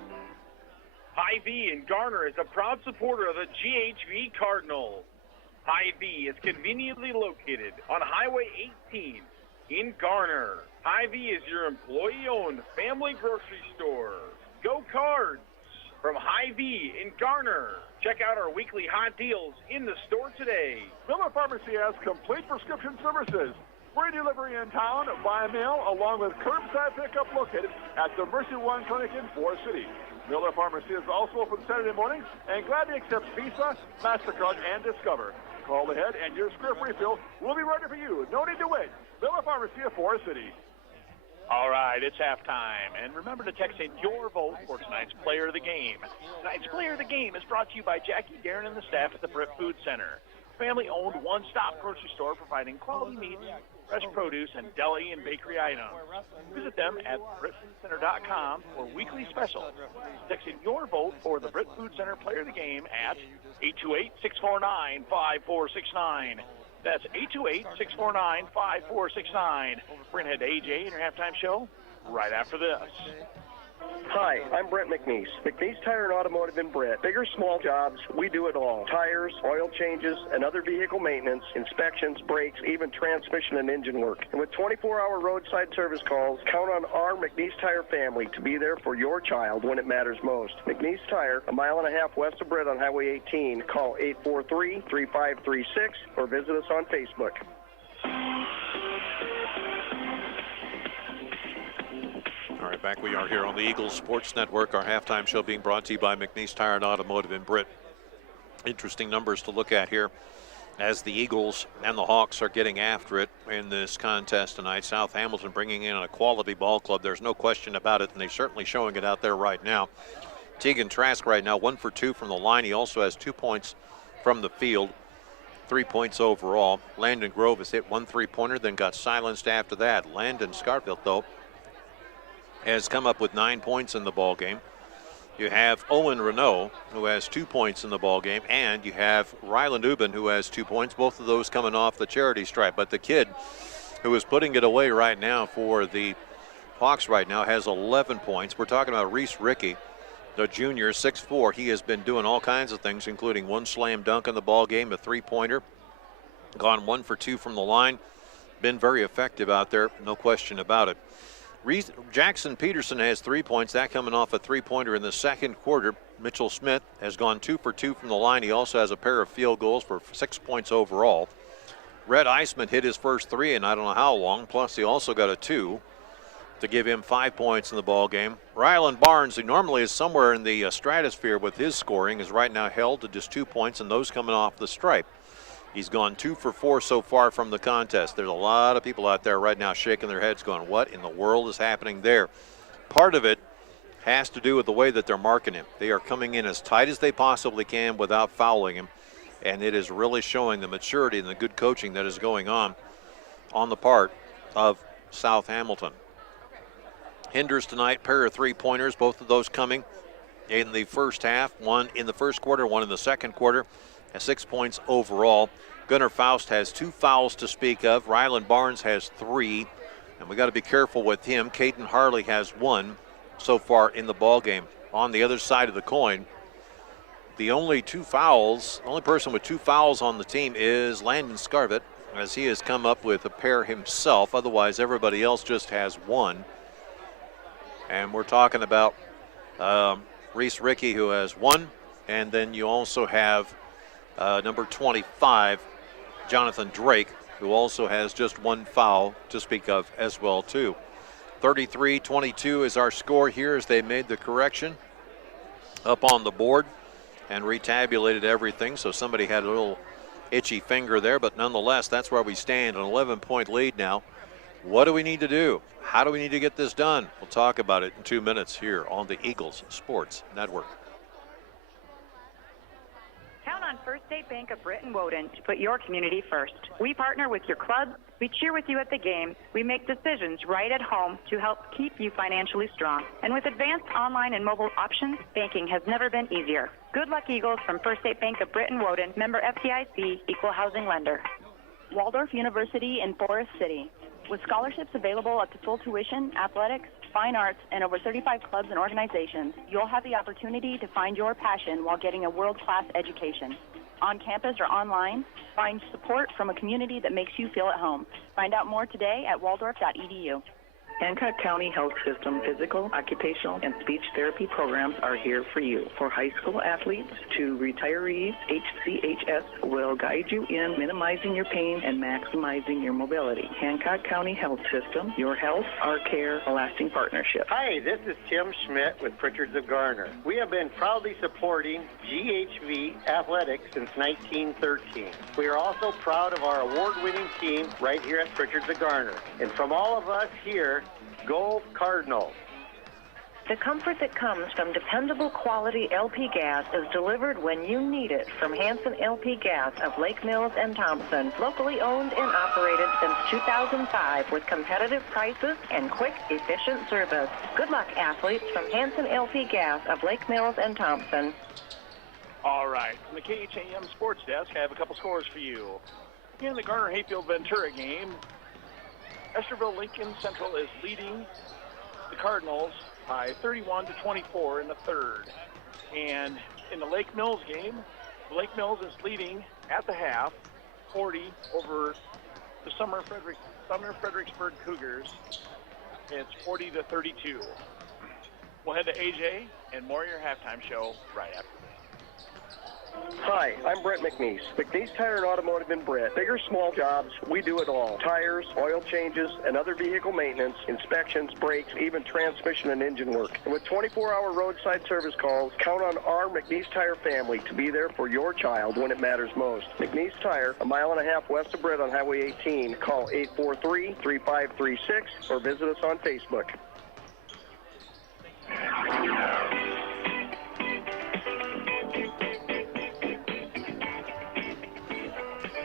Hy-Vee in Garner is a proud supporter of the GHV Cardinals. Hy-Vee is conveniently located on Highway 18 in Garner. Hy-Vee is your employee-owned family grocery store. Go Cards from Hy-Vee in Garner. Check out our weekly hot deals in the store today. Miller Pharmacy has complete prescription services. Free delivery in town, by mail, along with curbside pickup located at the Mercy One Clinic in Forest City. Miller Pharmacy is also open Saturday mornings and gladly accepts Visa, MasterCard, and Discover. Call ahead and your script refill will be ready for you. No need to wait. Miller Pharmacy of Forest City. All right, it's halftime. And remember to text in your vote for tonight's Player of the Game. Tonight's Player of the Game is brought to you by Jackie Darren and the staff at the Britt Food Center. Family-owned, one-stop grocery store providing quality meats, fresh produce, and deli and bakery items. Visit them at BrittFoodCenter.com for weekly specials. Text in your vote for the Britt Food Center Player of the Game at 828-649-5469. That's 828-649-5469. We're going to head to AJ in your halftime show right after this. Hi, I'm Brett McNeese. McNeese Tire and Automotive in Britt. Big or small jobs, we do it all. Tires, oil changes, and other vehicle maintenance, inspections, brakes, even transmission and engine work. And with 24-hour roadside service calls, count on our McNeese Tire family to be there for your child when it matters most. McNeese Tire, a mile and a half west of Britt on Highway 18. Call 843-3536 or visit us on Facebook. All right, back we are here on the Eagles Sports Network. Our halftime show being brought to you by McNeese Tire and Automotive in Britt. Interesting numbers to look at here as the Eagles and the Hawks are getting after it in this contest tonight. South Hamilton bringing in a quality ball club. There's no question about it, and they're certainly showing it out there right now. Tegan Trask right now 1 for 2 from the line. He also has 2 points from the field, 3 points overall. Landon Grove has hit 1 3-pointer, then got silenced after that. Landon Scarfield, though, has come up with 9 points in the ball game. You have Owen Renault, who has 2 points in the ball game, and you have Ryland Ubin, who has 2 points, both of those coming off the charity stripe. But the kid who is putting it away right now for the Hawks right now has 11 points. We're talking about Reese Rickey, the junior, 6'4". He has been doing all kinds of things, including 1 slam dunk in the ball game, a 3-pointer, gone 1 for 2 from the line, been very effective out there, no question about it. Jackson Peterson has 3 points, that coming off a 3-pointer in the second quarter. Mitchell Smith has gone 2 for 2 from the line. He also has a pair of field goals for 6 points overall. Red Eisman hit his first 3 in I don't know how long, plus he also got a 2 to give him 5 points in the ball game. Ryland Barnes, who normally is somewhere in the stratosphere with his scoring, is right now held to just 2 points, and those coming off the stripe. He's gone 2 for 4 so far from the contest. There's a lot of people out there right now shaking their heads going, what in the world is happening there? Part of it has to do with the way that they're marking him. They are coming in as tight as they possibly can without fouling him, and it is really showing the maturity and the good coaching that is going on the part of South Hamilton. Hinders tonight, pair of 3-pointers, both of those coming in the first half. 1 in the first quarter, 1 in the second quarter. 6 points overall. Gunnar Faust has 2 fouls to speak of. Ryland Barnes has 3, and we got to be careful with him. Caden Harley has 1 so far in the ball game. On the other side of the coin, the only person with 2 fouls on the team is Landon Scarvett, as he has come up with a pair himself. Otherwise, everybody else just has 1. And we're talking about Reese Rickey, who has 1, and then you also have number 25, Jonathan Drake, who also has just 1 foul to speak of as well, too. 33-22 is our score here as they made the correction up on the board and retabulated everything. So somebody had a little itchy finger there, but nonetheless, that's where we stand. An 11-point lead now What do we need to do? How do we need to get this done? We'll talk about it in 2 minutes here on the Eagles Sports Network. Count on First State Bank of Britt and Woden to put your community first. We partner with your club, we cheer with you at the game, we make decisions right at home to help keep you financially strong. And with advanced online and mobile options, banking has never been easier. Good luck, Eagles, from First State Bank of Britt and Woden, member FDIC, equal housing lender. Waldorf University in Forest City. With scholarships available up to full tuition, athletics, fine arts, and over 35 clubs and organizations, you'll have the opportunity to find your passion while getting a world-class education. On campus or online, find support from a community that makes you feel at home. Find out more today at waldorf.edu. Hancock County Health System physical, occupational, and speech therapy programs are here for you. For high school athletes to retirees, HCHS will guide you in minimizing your pain and maximizing your mobility. Hancock County Health System, your health, our care, a lasting partnership. Hi, this is Tim Schmidt with Pritchards of Garner. We have been proudly supporting GHV athletics since 1913. We are also proud of our award-winning team right here at Pritchards of Garner. And from all of us here, go Cardinals. The comfort that comes from dependable quality LP gas is delivered when you need it from Hanson LP Gas of Lake Mills and Thompson. Locally owned and operated since 2005 with competitive prices and quick, efficient service. Good luck, athletes, from Hanson LP Gas of Lake Mills and Thompson. All right, from the KHAM Sports Desk, I have a couple scores for you. In the Garner-Hayfield-Ventura game, Esterville Lincoln Central is leading the Cardinals by 31-24 in the third. And in the Lake Mills game, Lake Mills is leading at the half, 40 over the Sumner Fredericksburg Cougars. It's 40-32. We'll head to AJ and more of your halftime show right after this. Hi, I'm Brett McNeese. McNeese Tire and Automotive in Britt. Big or small jobs, we do it all. Tires, oil changes, and other vehicle maintenance, inspections, brakes, even transmission and engine work. And with 24-hour roadside service calls, count on our McNeese Tire family to be there for your child when it matters most. McNeese Tire, a mile and a half west of Britt on Highway 18. Call 843-3536 or visit us on Facebook.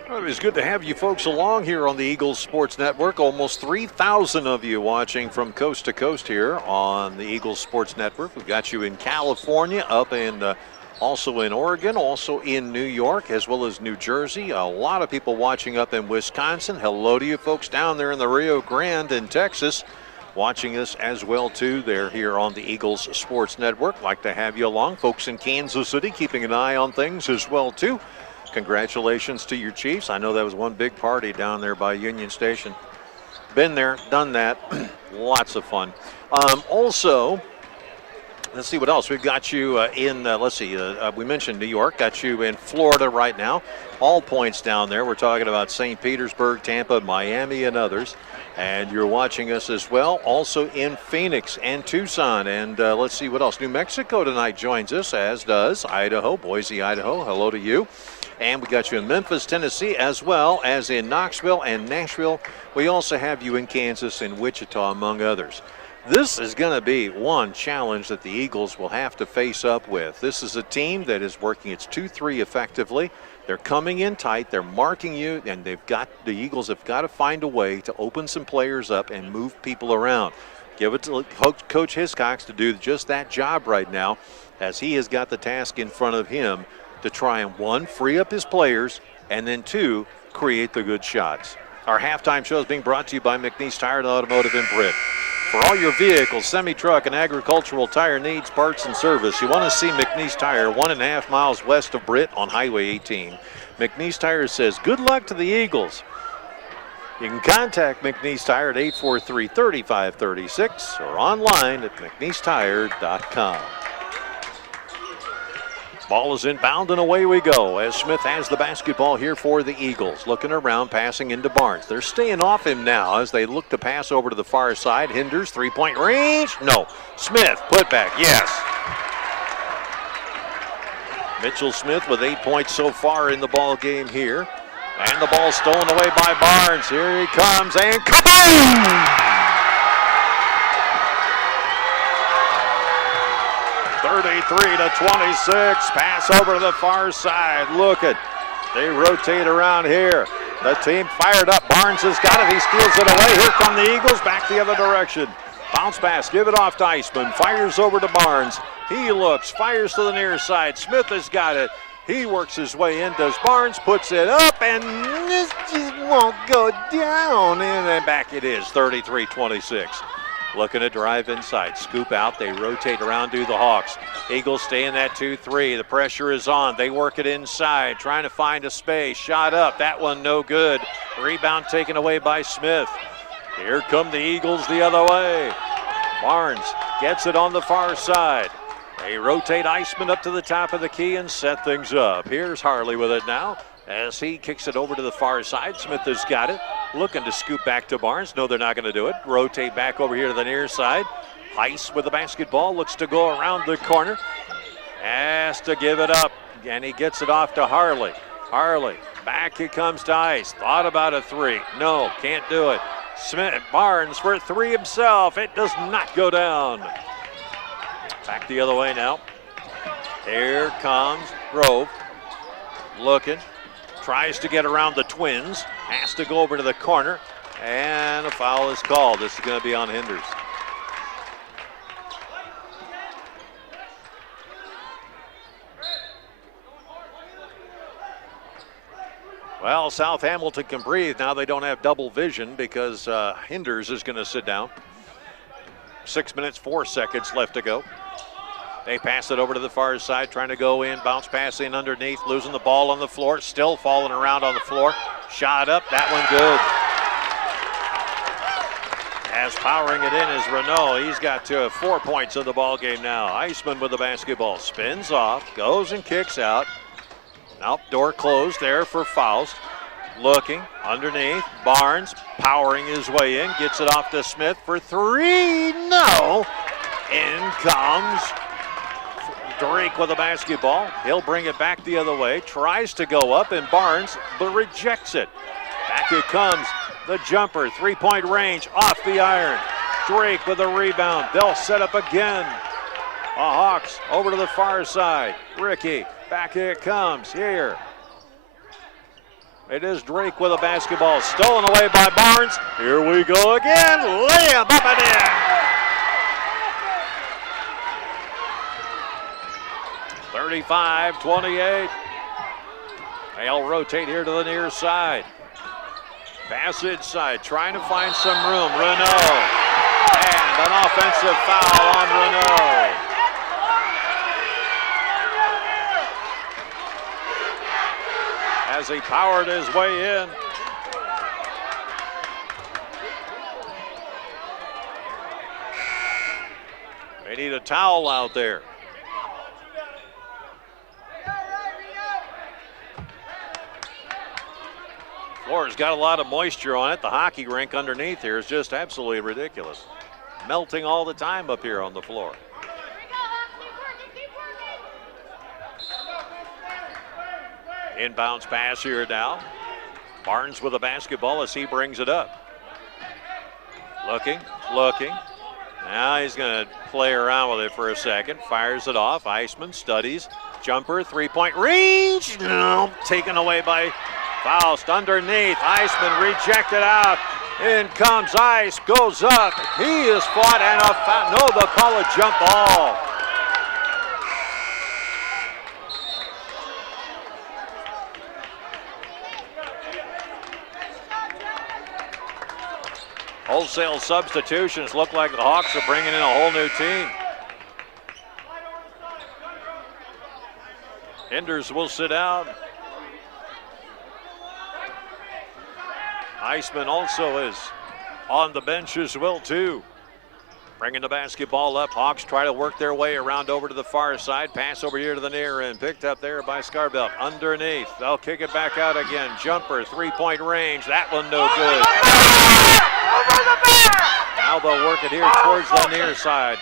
Well, it was good to have you folks along here on the Eagles Sports Network. Almost 3,000 of you watching from coast to coast here on the Eagles Sports Network. We've got you in California, up in also in Oregon, also in New York, as well as New Jersey. A lot of people watching up in Wisconsin. Hello to you folks down there in the Rio Grande in Texas, watching us as well too. They're here on the Eagles Sports Network. Like to have you along. Folks in Kansas City keeping an eye on things as well too. Congratulations to your Chiefs. I know that was one big party down there by Union Station. Been there, done that. Lots of fun. Also, let's see what else. We've got you we mentioned New York. Got you in Florida right now. All points down there. We're talking about St. Petersburg, Tampa, Miami, and others. And you're watching us as well, also in Phoenix and Tucson. And let's see what else. New Mexico tonight joins us, as does Idaho, Boise, Idaho. Hello to you. And we got you in Memphis, Tennessee, as well as in Knoxville and Nashville. We also have you in Kansas and Wichita, among others. This is going to be one challenge that the Eagles will have to face up with. This is a team that is working its 2-3 effectively. They're coming in tight. They're marking you, and the Eagles have got to find a way to open some players up and move people around. Give it to Coach Hiscox to do just that job right now, as he has got the task in front of him to try and, one, free up his players, and then, two, create the good shots. Our halftime show is being brought to you by McNeese Tire and Automotive in Britt. For all your vehicles, semi-truck, and agricultural tire needs, parts, and service, you want to see McNeese Tire 1.5 miles west of Britt on Highway 18. McNeese Tire says good luck to the Eagles. You can contact McNeese Tire at 843-3536 or online at McNeeseTire.com. Ball is inbound and away we go as Smith has the basketball here for the Eagles. Looking around, passing into Barnes. They're staying off him now as they look to pass over to the far side. Hinders, three-point range. No. Smith, put back. Yes. Mitchell Smith with 8 points so far in the ball game here. And the ball stolen away by Barnes. Here he comes, and kaboom! 33-26. Pass over to the far side. Look at, they rotate around here. The team fired up. Barnes has got it. He steals it away. Here come the Eagles back the other direction. Bounce pass. Give it off to Eisman. Fires over to Barnes. He looks. Fires to the near side. Smith has got it. He works his way in. Does Barnes. Puts it up. And this just won't go down. And then back it is. 33-26. Looking to drive inside. Scoop out. They rotate around to the Hawks. Eagles stay in that 2-3. The pressure is on. They work it inside. Trying to find a space. Shot up. That one no good. Rebound taken away by Smith. Here come the Eagles the other way. Barnes gets it on the far side. They rotate Eisman up to the top of the key and set things up. Here's Harley with it now as he kicks it over to the far side. Smith has got it. Looking to scoop back to Barnes. No, they're not going to do it. Rotate back over here to the near side. Heiss with the basketball. Looks to go around the corner. Has to give it up. And he gets it off to Harley. Harley. Back he comes to Ice. Thought about a three. No, can't do it. Smith, Barnes for three himself. It does not go down. Back the other way now. Here comes Grove. Looking. Tries to get around the Twins. Has to go over to the corner. And a foul is called. This is going to be on Hinders. Well, South Hamilton can breathe. Now they don't have double vision because Hinders is going to sit down. 6 minutes, 4 seconds left to go. They pass it over to the far side, trying to go in. Bounce pass in underneath, losing the ball on the floor. Still falling around on the floor. Shot up, that one good. As powering it in is Renault. He's got 4 points in the ball game now. Eisman with the basketball. Spins off, goes and kicks out. Nope, door closed there for Faust. Looking underneath. Barnes powering his way in. Gets it off to Smith for three. No. In comes Drake with the basketball. He'll bring it back the other way. Tries to go up, and Barnes but rejects it. Back it comes. The jumper. 3-point range off the iron. Drake with a rebound. They'll set up again. The Hawks over to the far side. Ricky. Back it comes here. It is Drake with a basketball. Stolen away by Barnes. Here we go again. Layup up and in. 35-28. They'll rotate here to the near side. Pass inside. Trying to find some room. Renault. And an offensive foul on Renault. As he powered his way in. They need a towel out there. Floor's got a lot of moisture on it. The hockey rink underneath here is just absolutely ridiculous. Melting all the time up here on the floor. Inbounds pass here now. Barnes with the basketball as he brings it up. Looking. Now he's going to play around with it for a second. Fires it off. Eisman studies. Jumper, 3-point range. No, taken away by Faust underneath. Eisman rejected out. In comes Ice, goes up. He is fought and a foul. No, they'll call a jump ball. Wholesale substitutions. Look like the Hawks are bringing in a whole new team. Hinders will sit down. Eisman also is on the bench as well, too. Bringing the basketball up. Hawks try to work their way around over to the far side. Pass over here to the near end. Picked up there by Scarbelt. Underneath. They'll kick it back out again. Jumper, 3-point range. That one no good. Now they'll work it here towards the near side.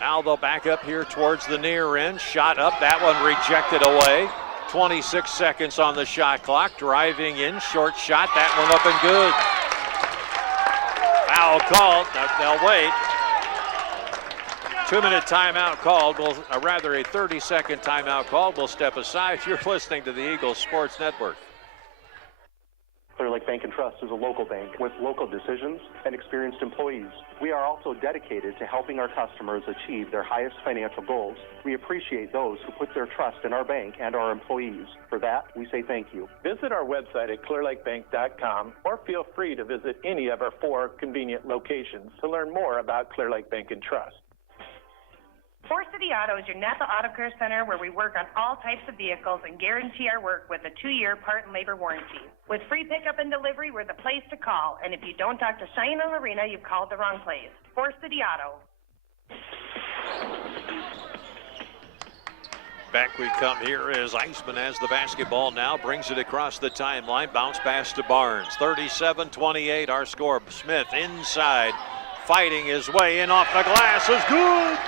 Now they'll back up here towards the near end. Shot up. That one rejected away. 26 seconds on the shot clock. Driving in, short shot. That one up and good. Foul called. They'll wait. 2-minute timeout called. Rather a 30-second timeout called. We'll step aside. You're listening to the Eagles Sports Network. Clear Lake Bank and Trust is a local bank with local decisions and experienced employees. We are also dedicated to helping our customers achieve their highest financial goals. We appreciate those who put their trust in our bank and our employees. For that, we say thank you. Visit our website at clearlakebank.com or feel free to visit any of our 4 convenient locations to learn more about Clear Lake Bank and Trust. Forest City Auto is your Napa Auto Care Center where we work on all types of vehicles and guarantee our work with a 2-year part and labor warranty. With free pickup and delivery, we're the place to call. And if you don't talk to Cheyenne and Lorena, you've called the wrong place. Forest City Auto. Back we come here as Eisman has the basketball now, brings it across the timeline, bounce pass to Barnes. 37-28 our score. Smith inside, fighting his way in off the glass is good.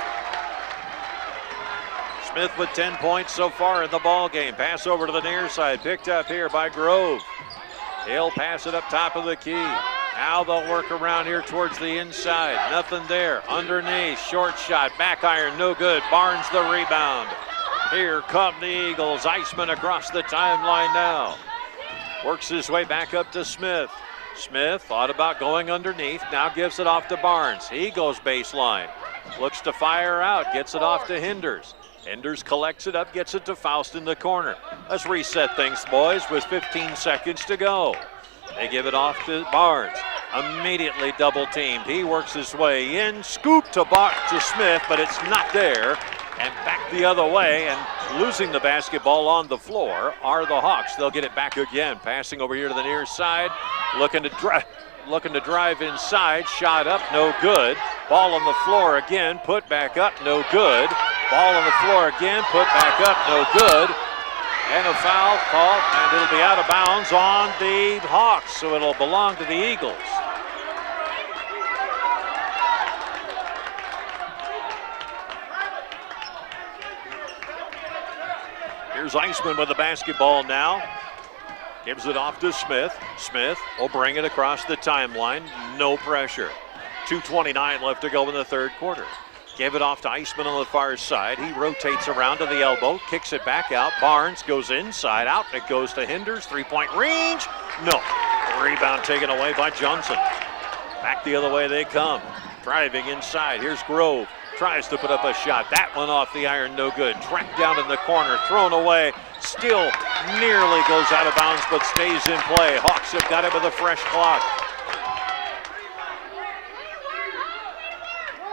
Smith with 10 points so far in the ball game. Pass over to the near side, picked up here by Grove. He'll pass it up top of the key. Now they'll work around here towards the inside. Nothing there. Underneath, short shot, back iron, no good. Barnes the rebound. Here come the Eagles. Eisman across the timeline now. Works his way back up to Smith. Smith thought about going underneath, now gives it off to Barnes. He goes baseline. Looks to fire out, gets it off to Hinders. Hinders collects it up, gets it to Faust in the corner. Let's reset things, boys, with 15 seconds to go. They give it off to Barnes. Immediately double teamed. He works his way in, scoop to Smith, but it's not there. And back the other way, and losing the basketball on the floor are the Hawks. They'll get it back again. Passing over here to the near side, looking to drive inside. Shot up, no good. Ball on the floor again, put back up, no good. Ball on the floor again, put back up, no good. And a foul called, and it'll be out of bounds on the Hawks, so it'll belong to the Eagles. Here's Eisman with the basketball now. Gives it off to Smith. Smith will bring it across the timeline. No pressure. 2:29 left to go in the third quarter. Gave it off to Eisman on the far side. He rotates around to the elbow, kicks it back out. Barnes goes inside out. It goes to Hinders. 3-point range. No. Rebound taken away by Johnson. Back the other way they come. Driving inside. Here's Grove. Tries to put up a shot. That one off the iron, no good. Tracked down in the corner, thrown away. Still nearly goes out of bounds, but stays in play. Hawks have got it with a fresh clock.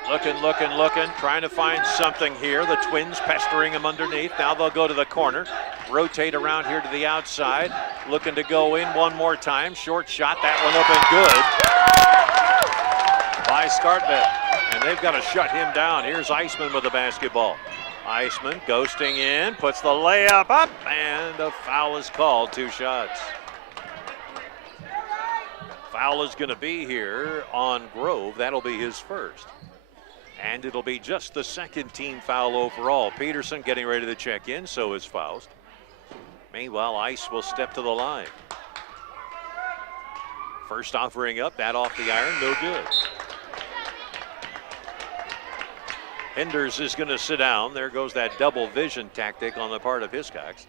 Looking, trying to find something here. The Twins pestering him underneath. Now they'll go to the corner. Rotate around here to the outside. Looking to go in one more time. Short shot, that one up and good by Scartvet. And they've got to shut him down. Here's Eisman with the basketball. Eisman ghosting in, puts the layup up, and a foul is called. 2 shots. Foul is going to be here on Grove. That'll be his first. And it'll be just the second team foul overall. Peterson getting ready to check in, so is Faust. Meanwhile, Ice will step to the line. First offering up, that off the iron, no good. Hinders is going to sit down. There goes that double vision tactic on the part of Hiscox.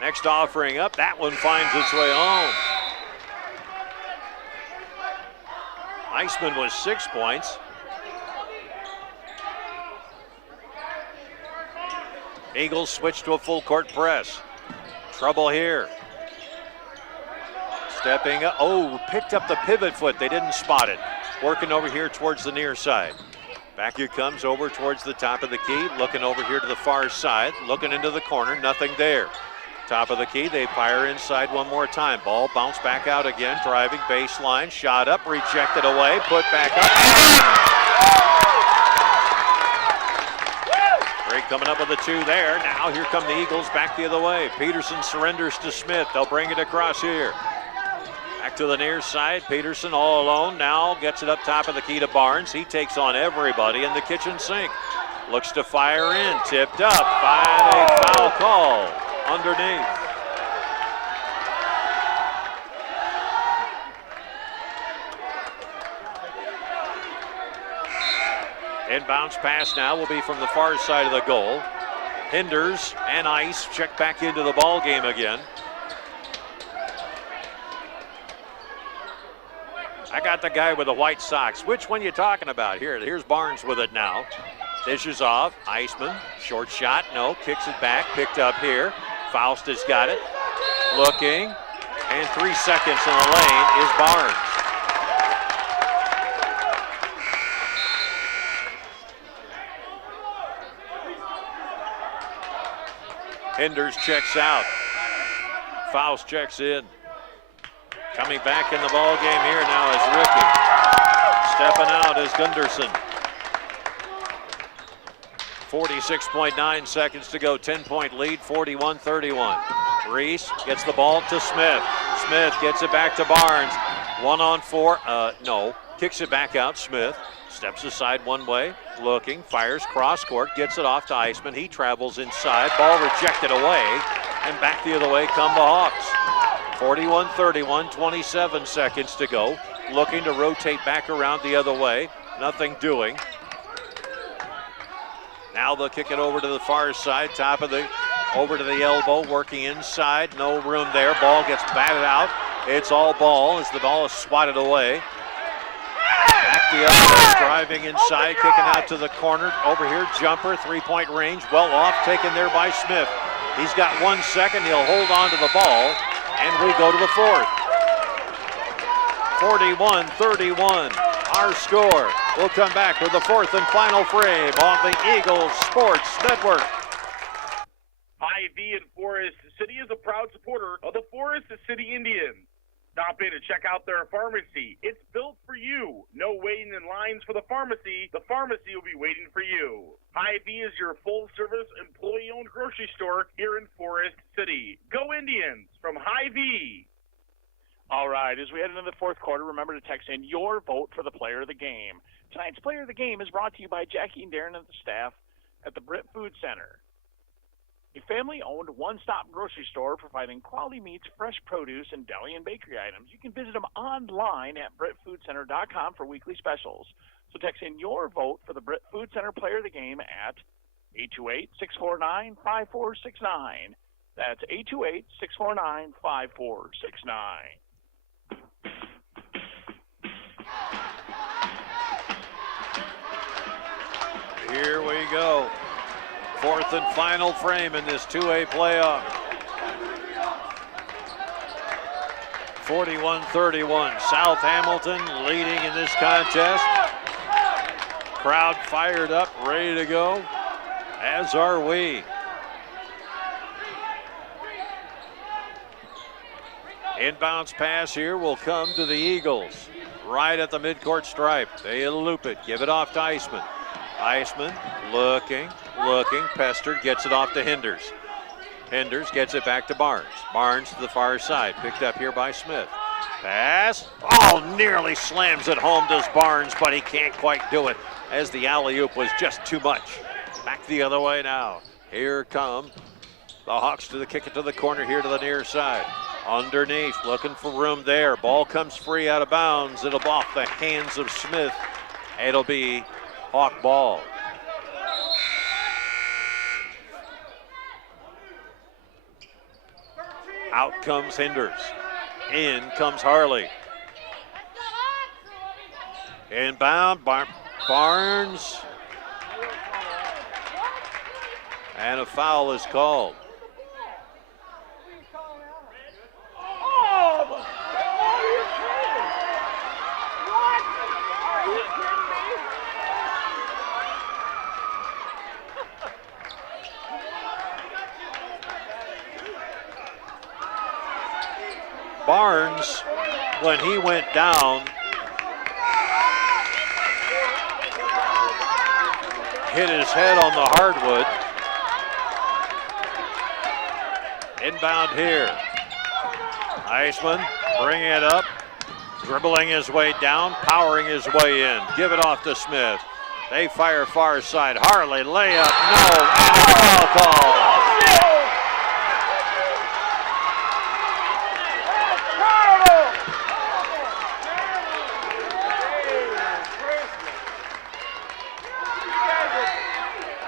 Next offering up, that one finds its way home. Eisman was 6 points. Eagles switch to a full court press. Trouble here. Stepping up, picked up the pivot foot. They didn't spot it. Working over here towards the near side. Back it comes over towards the top of the key. Looking over here to the far side. Looking into the corner, nothing there. Top of the key, they fire inside one more time. Ball bounced back out again, driving baseline, shot up, rejected away, put back up. Great coming up with the 2 there. Now here come the Eagles back the other way. Peterson surrenders to Smith. They'll bring it across here. Back to the near side. Peterson all alone. Now gets it up top of the key to Barnes. He takes on everybody in the kitchen sink. Looks to fire in, tipped up, and a foul call underneath. Inbounds pass now will be from the far side of the goal. Hinders and Ice check back into the ball game again. I got the guy with the white socks. Which one you talking about? Here's Barnes with it now. Dishes off. Iceman, short shot, no, kicks it back, picked up here. Faust has got it. Looking, and 3 seconds in the lane is Barnes. Hinders checks out. Faust checks in. Coming back in the ball game here now is Ricky. Stepping out is Gunderson. 46.9 seconds to go. 10-point lead, 41-31. Reese gets the ball to Smith. Smith gets it back to Barnes. 1-on-4. No. Kicks it back out. Smith steps aside one way. Looking. Fires cross court. Gets it off to Iceman. He travels inside. Ball rejected away. And back the other way come the Hawks. 41-31, 27 seconds to go. Looking to rotate back around the other way. Nothing doing. Now they'll kick it over to the far side, over to the elbow, working inside. No room there. Ball gets batted out. It's all ball as the ball is swatted away. Back the other way, driving inside, kicking out to the corner. Over here, jumper, three-point range, well off, taken there by Smith. He's got 1 second. He'll hold on to the ball. And we go to the fourth. 41-31, our score. We'll come back with the fourth and final frame on the Eagles Sports Network. Hy-Vee in Forest City is a proud supporter of the Forest City Indians. Stop in and check out their pharmacy. It's built for you. No waiting in lines for the pharmacy. The pharmacy will be waiting for you. Hy-Vee is your full-service, employee-owned grocery store here in Forest City. Go Indians from Hy-Vee. All right, as we head into the fourth quarter, remember to text in your vote for the player of the game. Tonight's player of the game is brought to you by Jackie and Darren and the staff at the Britt Food Center. A family-owned one-stop grocery store providing quality meats, fresh produce, and deli and bakery items. You can visit them online at BrittFoodCenter.com for weekly specials. So text in your vote for the Britt Food Center player of the game at 828-649-5469. That's 828-649-5469. Here we go. Fourth and final frame in this 2A playoff. 41-31. South Hamilton leading in this contest. Crowd fired up, ready to go, as are we. Inbounds pass here will come to the Eagles. Right at the midcourt stripe. They'll loop it, give it off to Iceman. Iceman looking, pestered, gets it off to Hinders. Hinders gets it back to Barnes. Barnes to the far side, picked up here by Smith. Pass, nearly slams it home, does Barnes, but he can't quite do it as the alley-oop was just too much. Back the other way now. Here come the Hawks to the kick it to the corner here to the near side. Underneath, looking for room there. Ball comes free out of bounds. It'll be off the hands of Smith. It'll be Hawk ball. Out comes Hinders. In comes Harley. Inbound, Barnes. And a foul is called. Barnes, when he went down, hit his head on the hardwood. Inbound here. Iceman bringing it up, dribbling his way down, powering his way in. Give it off to Smith. They fire far side. Harley layup, no, and a foul call.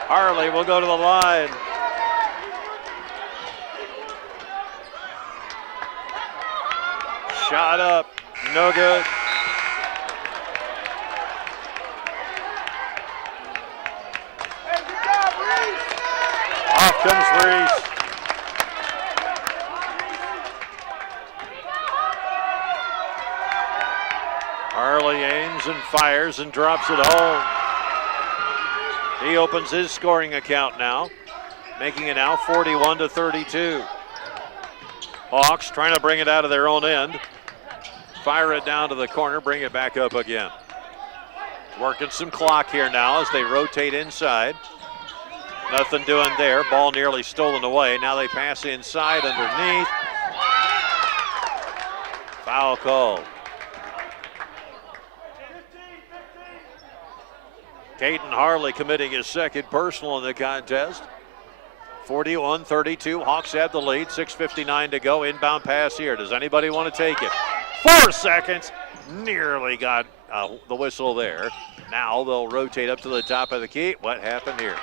Harley will go to the line. Shot up, no good. Off comes Reese. Harley aims and fires and drops it home. He opens his scoring account now, making it now 41-32. Hawks trying to bring it out of their own end. Fire it down to the corner, bring it back up again. Working some clock here now as they rotate inside. Nothing doing there. Ball nearly stolen away. Now they pass inside underneath. Foul called. Caden Harley committing his second personal in the contest. 41-32. Hawks have the lead. 6:59 to go. Inbound pass here. Does anybody want to take it? 4 seconds. Nearly got the whistle there. Now they'll rotate up to the top of the key. What happened here?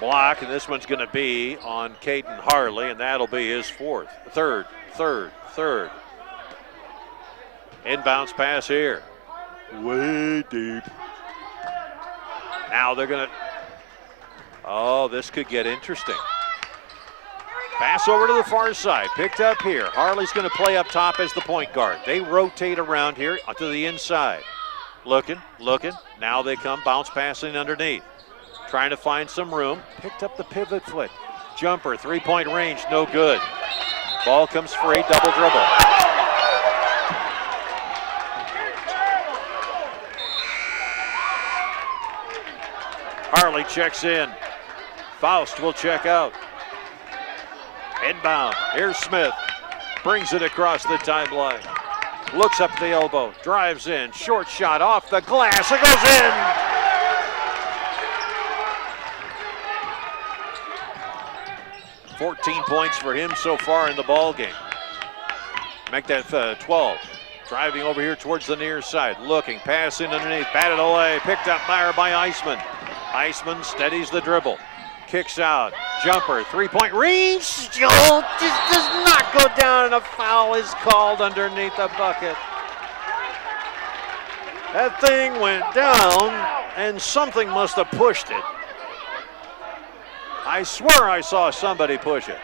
Block, and this one's going to be on Caden Harley, and that'll be his third. Inbounds pass here. Way deep. Now they're going to, oh, this could get interesting. Pass over to the far side, picked up here. Harley's going to play up top as the point guard. They rotate around here to the inside. Looking. Now they come, bounce passing underneath. Trying to find some room. Picked up the pivot foot. Jumper, three-point range, no good. Ball comes free, double dribble. Harley checks in. Faust will check out. Inbound. Here's Smith. Brings it across the timeline. Looks up the elbow. Drives in. Short shot off the glass. It goes in. $14 points for him so far in the ball game. Make that 12. Driving over here towards the near side. Looking. Pass in underneath. Batted away. Picked up by Iceman. Iceman steadies the dribble. Kicks out. Jumper. Three-point range. Still does not go down, and a foul is called underneath the bucket. That thing went down, and something must have pushed it. I swear I saw somebody push it.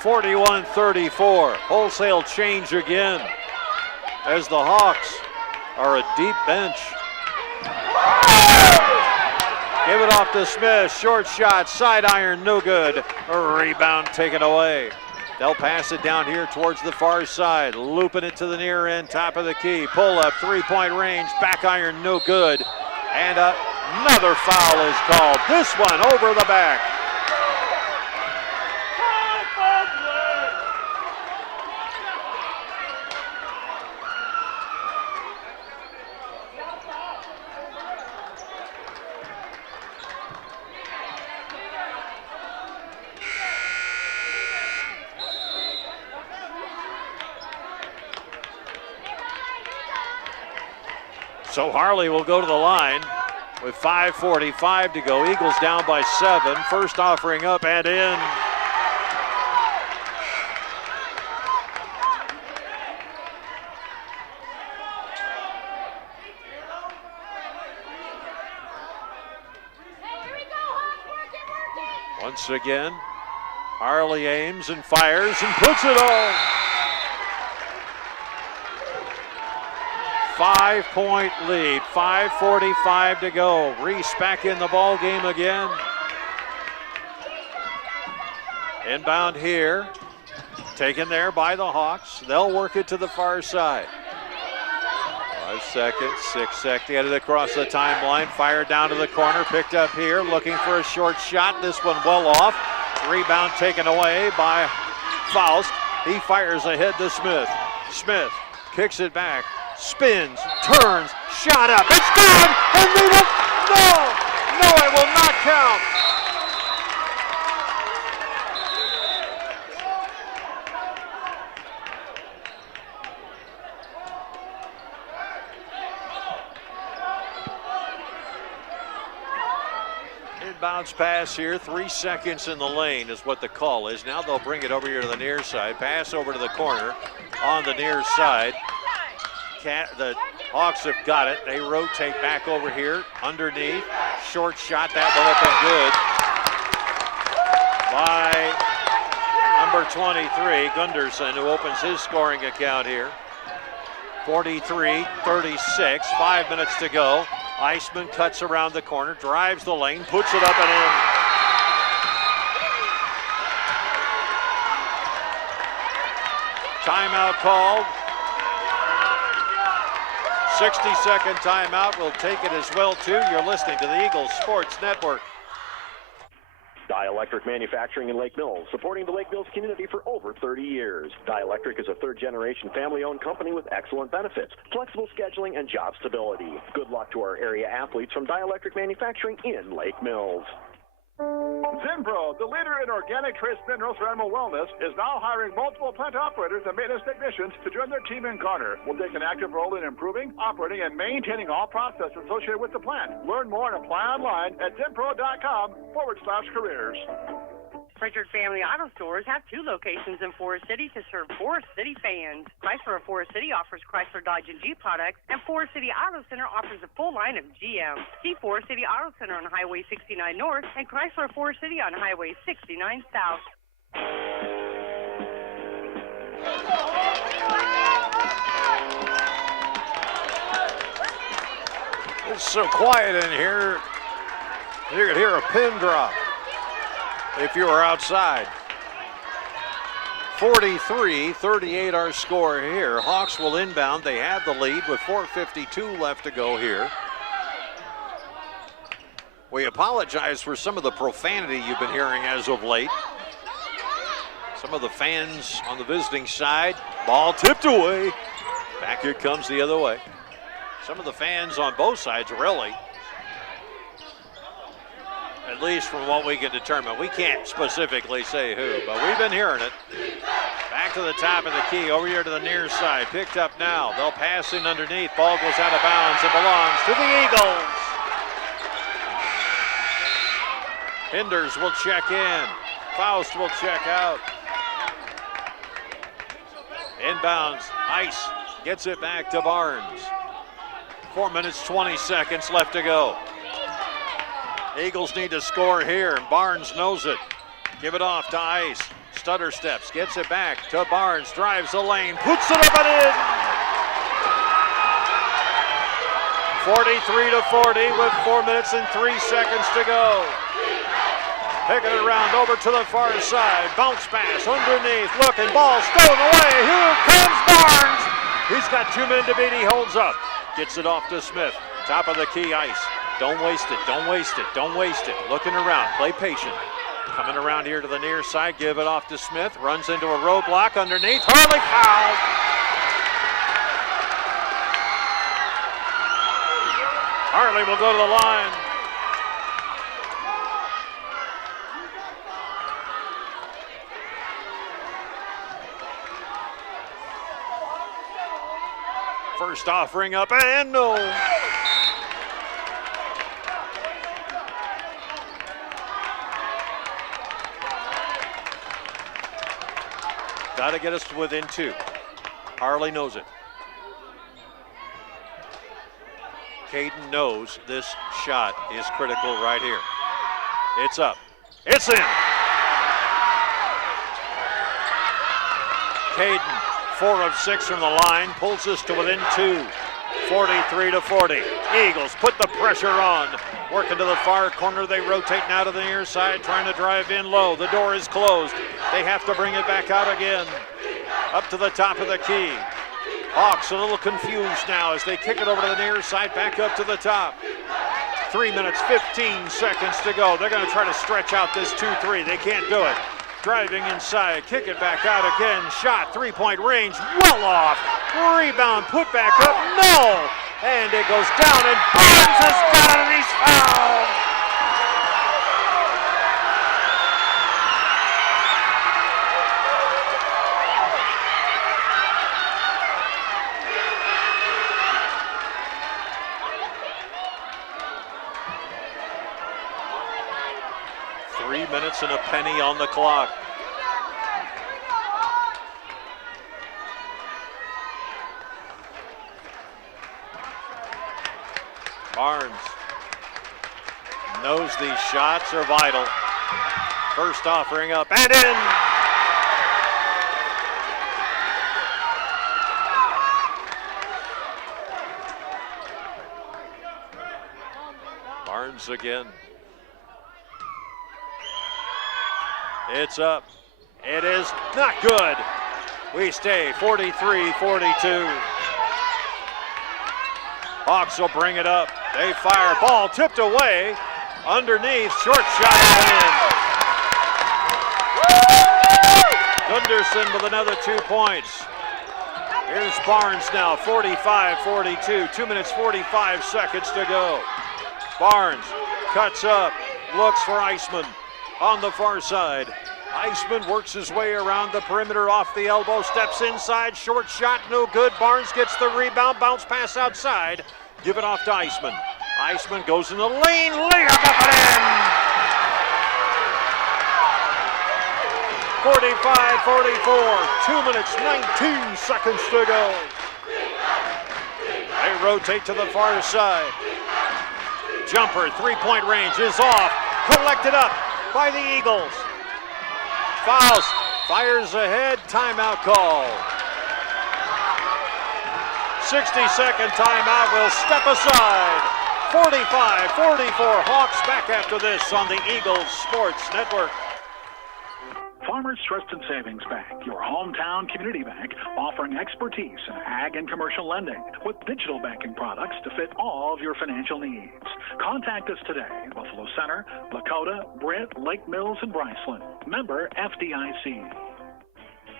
(41-34). Wholesale change again as the Hawks are a deep bench. Give it off to Smith. Short shot, side iron, no good. A rebound taken away. They'll pass it down here towards the far side. Looping it to the near end, top of the key. Pull up, three-point range, back iron, no good. And another foul is called. This one over the back. So Harley will go to the line with 5:45 to go. Eagles down by 7. First offering up and in. Once again, Harley aims and fires and puts it on. 5-point lead, 5:45 to go. Reese back in the ball game again. Inbound here, taken there by the Hawks. They'll work it to the far side. 5 seconds, 6 seconds, get it across the timeline, fired down to the corner, picked up here, looking for a short shot. This one well off. Rebound taken away by Faust. He fires ahead to Smith. Smith kicks it back, spins, turns, shot up. It's good! And they don't. No, it will not count. Bounce pass here, 3 seconds in the lane is what the call is. Now they'll bring it over here to the near side. Pass over to the corner on the near side. The Hawks have got it. They rotate back over here underneath. Short shot, that one up and good by number 23, Gunderson, who opens his scoring account here. 43-36, 5 minutes to go. Eisman cuts around the corner, drives the lane, puts it up and in. Timeout called. 60-second timeout. We'll take it as well, too. You're listening to the Eagles Sports Network. Dielectric Manufacturing in Lake Mills, supporting the Lake Mills community for over 30 years. Dielectric is a third-generation family-owned company with excellent benefits, flexible scheduling, and job stability. Good luck to our area athletes from Dielectric Manufacturing in Lake Mills. Zinpro, the leader in organic trace minerals for animal wellness, is now hiring multiple plant operators and maintenance technicians to join their team in Garner. Will take an active role in improving, operating, and maintaining all processes associated with the plant. Learn more and apply online at zinpro.com/careers. Pritchard Family Auto Stores have 2 locations in Forest City to serve Forest City fans. Chrysler of Forest City offers Chrysler, Dodge, and Jeep products, and Forest City Auto Center offers a full line of GM. See Forest City Auto Center on Highway 69 North and Chrysler of Forest City on Highway 69 South. It's so quiet in here. You could hear a pin drop if you were outside. 43-38 our score here. Hawks will inbound. They have the lead with 4:52 left to go here. We apologize for some of the profanity you've been hearing as of late. Some of the fans on the visiting side. Ball tipped away. Back it comes the other way. Some of the fans on both sides, really. At least from what we can determine. We can't specifically say who, but we've been hearing it. Back to the top of the key, over here to the near side. Picked up now. They'll pass in underneath. Ball goes out of bounds. It belongs to the Eagles. Hinders will check in. Faust will check out. Inbounds. Ice gets it back to Barnes. 4 minutes, 20 seconds left to go. Eagles need to score here, and Barnes knows it. Give it off to Ice. Stutter steps, gets it back to Barnes, drives the lane, puts it up and in. 43-40 with 4 minutes and 3 seconds to go. Picking it around over to the far side. Bounce pass underneath, looking, ball stolen away. Here comes Barnes. He's got 2 men to beat. He holds up. Gets it off to Smith. Top of the key, Ice. Don't waste it, don't waste it, don't waste it. Looking around, play patient. Coming around here to the near side, give it off to Smith. Runs into a roadblock underneath. Harley fouled. Harley will go to the line. First offering up and no. Got to get us to within 2. Harley knows it. Caden knows this shot is critical right here. It's up. It's in. Caden, 4 of 6 from the line, pulls us to within 2. 43-40. Eagles put the pressure on. Working to the far corner. They rotate now to the near side, trying to drive in low. The door is closed. They have to bring it back out again. Up to the top of the key. Hawks a little confused now as they kick it over to the near side, back up to the top. 3 minutes, 15 seconds to go. They're going to try to stretch out this 2-3. They can't do it. Driving inside, kick it back out again. Shot, three-point range, well off. Rebound, put back up, no! And it goes down, and Barnes has got it, and he's fouled! Minutes and a penny on the clock. Barnes knows these shots are vital. First offering up and in. Barnes again. It's up. It is not good. We stay 43-42. Hawks will bring it up. They fire. Ball tipped away. Underneath. Short shot in. Gunderson with another 2 points. Here's Barnes now. 45-42. 2 minutes, 45 seconds to go. Barnes cuts up. Looks for Iceman. On the far side, Iceman works his way around the perimeter off the elbow, steps inside, short shot, no good. Barnes gets the rebound, bounce pass outside, give it off to Iceman. Iceman goes in the lane, layup up and in! 45-44, 2 minutes, 19 seconds to go. They rotate to the far side. Jumper, three-point range is off, collected up by the Eagles. Fouls, fires ahead, timeout call. 60-second timeout will step aside. 45-44, Hawks back after this on the Eagles Sports Network. Farmers Trust and Savings Bank, your hometown community bank, offering expertise in ag and commercial lending with digital banking products to fit all of your financial needs. Contact us today in Buffalo Center, Lakota, Britt, Lake Mills, and Bryceland. Member FDIC.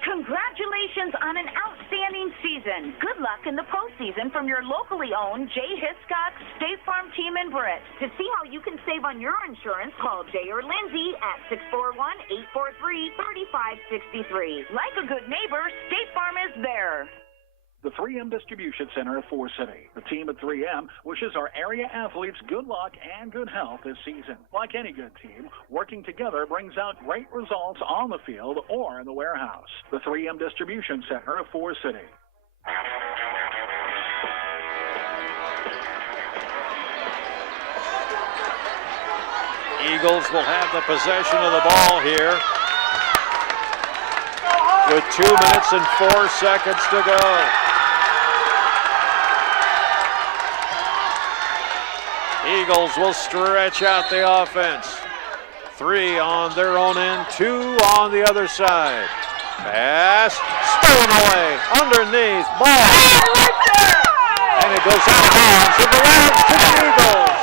Congratulations on an outstanding season. Good luck in the postseason from your locally owned Jay Hiscock State Farm team in Britt. To see how you can save on your insurance, call Jay or Lindsay at 641-843-3563. Like a good neighbor, State Farm is there. The 3M Distribution Center of Forest City. The team at 3M wishes our area athletes good luck and good health this season. Like any good team, working together brings out great results on the field or in the warehouse. The 3M Distribution Center of Forest City. Eagles will have the possession of the ball here with 2 minutes and 4 seconds to go. Eagles will stretch out the offense. 3 on their own end, 2 on the other side. Pass, stolen away, underneath, ball. And it goes out of bounds. It belongs to the Eagles.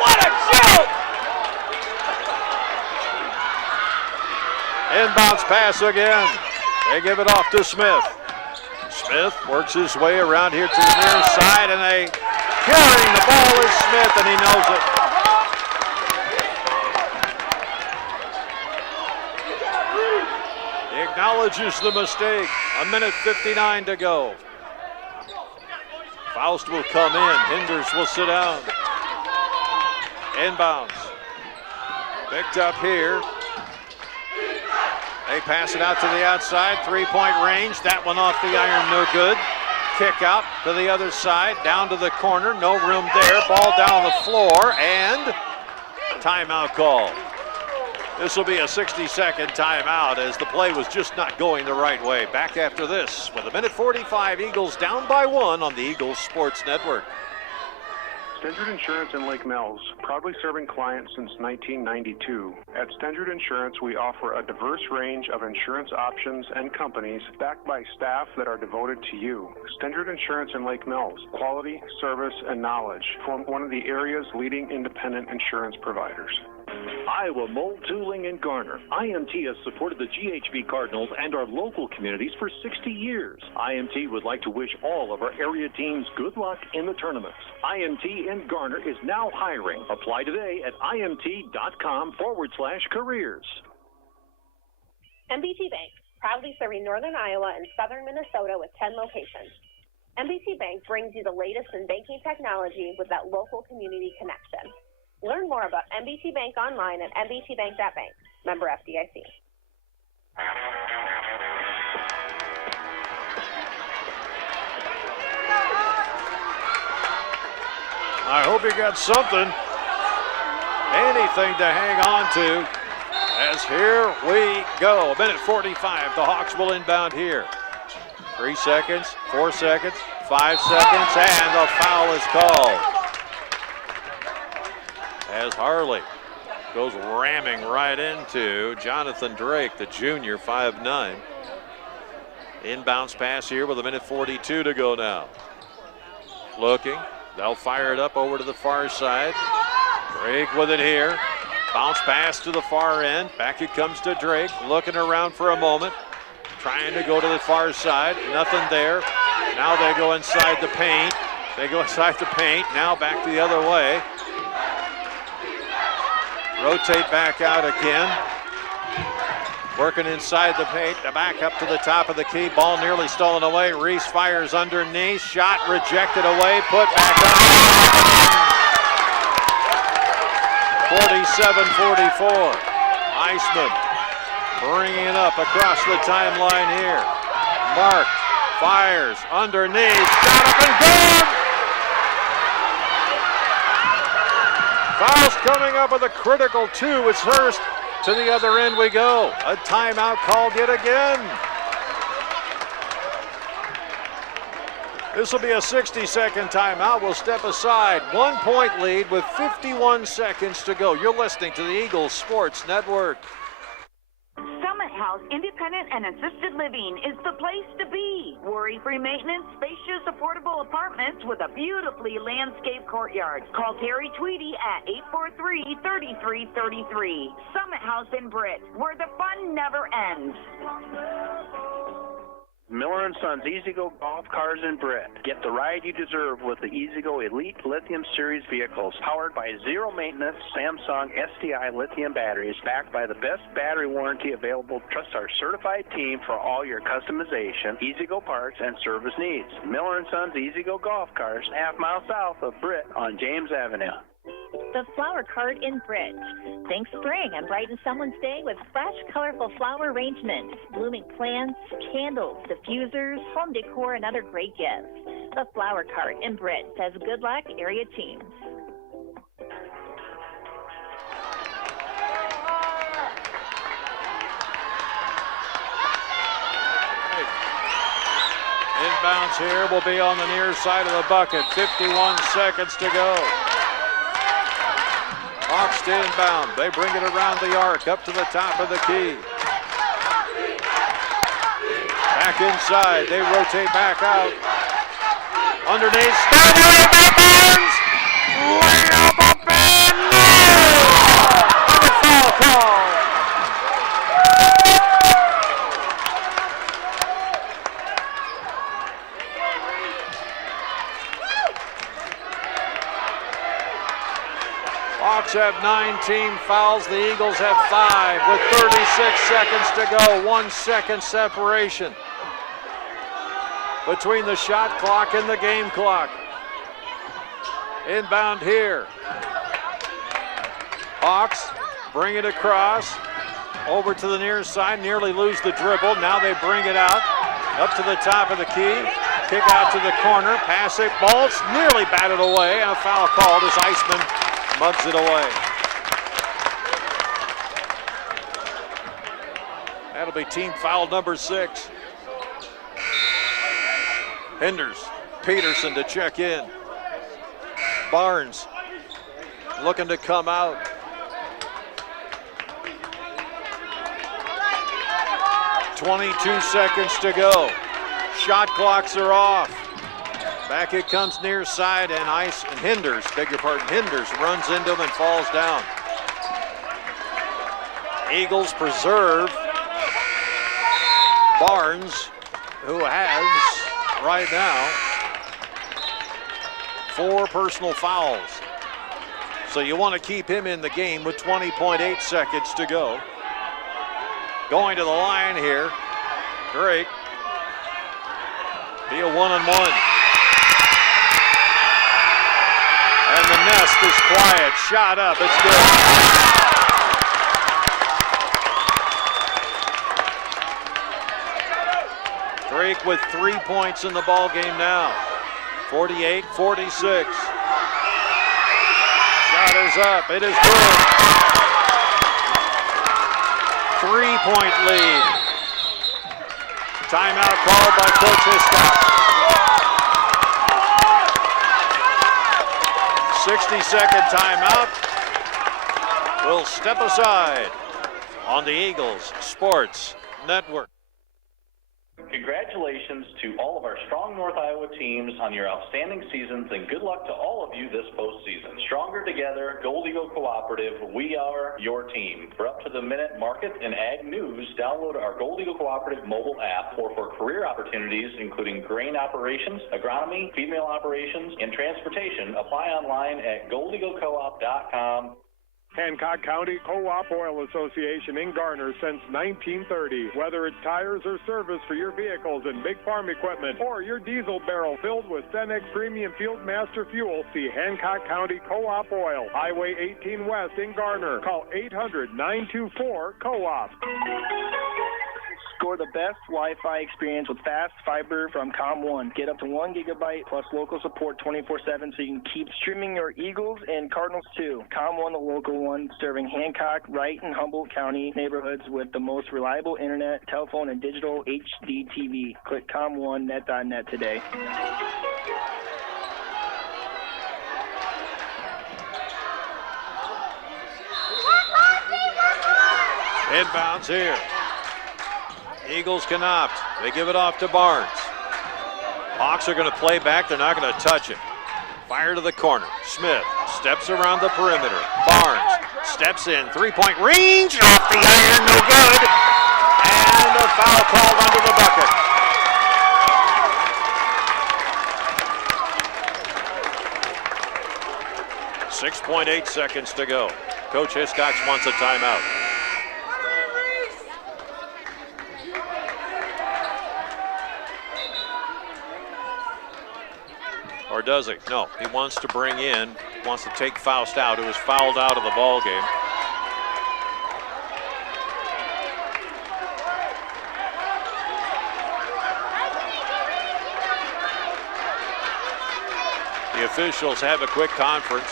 What a joke! Inbounds pass again. They give it off to Smith. Smith works his way around here to the near side, and carrying the ball is Smith, and he knows it. He acknowledges the mistake. 1:59 to go. Faust will come in. Hinders will sit down. Inbounds. Picked up here. They pass it out to the outside, three-point range. That one off the iron, no good. Kick out to the other side, down to the corner, no room there. Ball down on the floor, and timeout call. This will be a 60-second timeout as the play was just not going the right way. Back after this with 1:45, Eagles down by 1 on the Eagles Sports Network. Stendard Insurance in Lake Mills, proudly serving clients since 1992. At Stendard Insurance, we offer a diverse range of insurance options and companies backed by staff that are devoted to you. Stendard Insurance in Lake Mills, quality, service, and knowledge from one of the area's leading independent insurance providers. Iowa Mold Tooling in Garner. IMT has supported the GHV Cardinals and our local communities for 60 years. IMT would like to wish all of our area teams good luck in the tournaments. IMT in Garner is now hiring. Apply today at imt.com/careers. MBT Bank, proudly serving northern Iowa and southern Minnesota with 10 locations. MBT Bank brings you the latest in banking technology with that local community connection. Learn more about MBT Bank online at mbtbank.bank. Member FDIC. I hope you got something, anything to hang on to, as here we go. A minute 45, the Hawks will inbound here. 3 seconds, 4 seconds, 5 seconds, and the foul is called. As Harley goes ramming right into Jonathan Drake, the junior, 5'9". Inbounds pass here with a minute 42 to go now. Looking, they'll fire it up over to the far side. Drake with it here. Bounce pass to the far end. Back it comes to Drake, looking around for a moment. Trying to go to the far side, nothing there. Now they go inside the paint. Now back the other way. Rotate back out again. Working inside the paint, back up to the top of the key. Ball nearly stolen away. Reese fires underneath. Shot rejected away. Put back up. 47-44. Iceman bringing it up across the timeline here. Marked. Fires underneath. Shot up and good! Fouls coming up with a critical 2. It's Hurst. To the other end we go. A timeout called yet again. This will be a 60-second timeout. We'll step aside. 1 point lead with 51 seconds to go. You're listening to the Eagles Sports Network. Summit House Independent and Assisted Living is the place to be. Worry-free maintenance, spacious, affordable apartments with a beautifully landscaped courtyard. Call Terry Tweedy at 843-3333. Summit House in Britt, where the fun never ends. Miller & Sons E-Z-GO Golf Cars in Britt. Get the ride you deserve with the E-Z-GO Elite Lithium Series vehicles, powered by zero-maintenance Samsung SDI lithium batteries, backed by the best battery warranty available. Trust our certified team for all your customization, E-Z-GO parts, and service needs. Miller & Sons E-Z-GO Golf Cars, half-mile south of Britt on James Avenue. The Flower Cart in Britt. Think spring and brighten someone's day with fresh, colorful flower arrangements, blooming plants, candles, diffusers, home decor, and other great gifts. The Flower Cart in Britt says good luck, area teams. Inbounds here will be on the near side of the bucket. 51 seconds to go. Hawks to inbound. They bring it around the arc, up to the top of the key. Back inside. They rotate back out. Underneath. Stanley Barnes! Layup up and no! And a foul call. Hawks have 9 team fouls. The Eagles have 5 with 36 seconds to go. 1 second separation between the shot clock and the game clock. Inbound here. Hawks bring it across over to the near side. Nearly lose the dribble. Now they bring it out up to the top of the key. Kick out to the corner. Pass it. Ball's nearly batted away. And a foul called as Iceman mugs it away. That'll be team foul number 6. Henders, Peterson to check in. Barnes looking to come out. .22 seconds to go. Shot clocks are off. Back it comes near side, and Hinders runs into him and falls down. Eagles preserve Barnes, who has right now 4 personal fouls. So you want to keep him in the game with 20.8 seconds to go. Going to the line here, Drake. Be a 1-on-1. And the Nest is quiet. Shot up. It's good. Drake with 3 points in the ball game now. 48-46. Shot is up. It is good. 3-point lead. Timeout called by Coach Hiscock. 60-second timeout. We'll step aside on the Eagles Sports Network. Congratulations to all of our strong North Iowa teams on your outstanding seasons, and good luck to all of you this postseason. Stronger together, Gold Eagle Cooperative, we are your team. For up-to-the-minute market and ag news, download our Gold Eagle Cooperative mobile app, or for career opportunities including grain operations, agronomy, female operations, and transportation, apply online at goldeaglecoop.com. Hancock County Co-op Oil Association in Garner since 1930. Whether it's tires or service for your vehicles and big farm equipment, or your diesel barrel filled with Cenex Premium Field Master Fuel, see Hancock County Co-op Oil, Highway 18 West in Garner. Call 800-924-COOP. Score the best Wi-Fi experience with fast fiber from ComOne. Get up to 1 gigabyte plus local support 24/7 so you can keep streaming your Eagles and Cardinals too. ComOne, the local one, serving Hancock, Wright, and Humboldt County neighborhoods with the most reliable internet, telephone, and digital HD TV. Click ComOneNet.net today. Inbounds here. Eagles can opt. They give it off to Barnes. Hawks are going to play back. They're not going to touch it. Fire to the corner. Smith steps around the perimeter. Barnes steps in. 3-point range. Off the iron. No good. And a foul called under the bucket. .8 seconds to go. Coach Hiscock wants a timeout. Or does he? No, he wants to bring in, wants to take Faust out, who was fouled out of the ball game. The officials have a quick conference.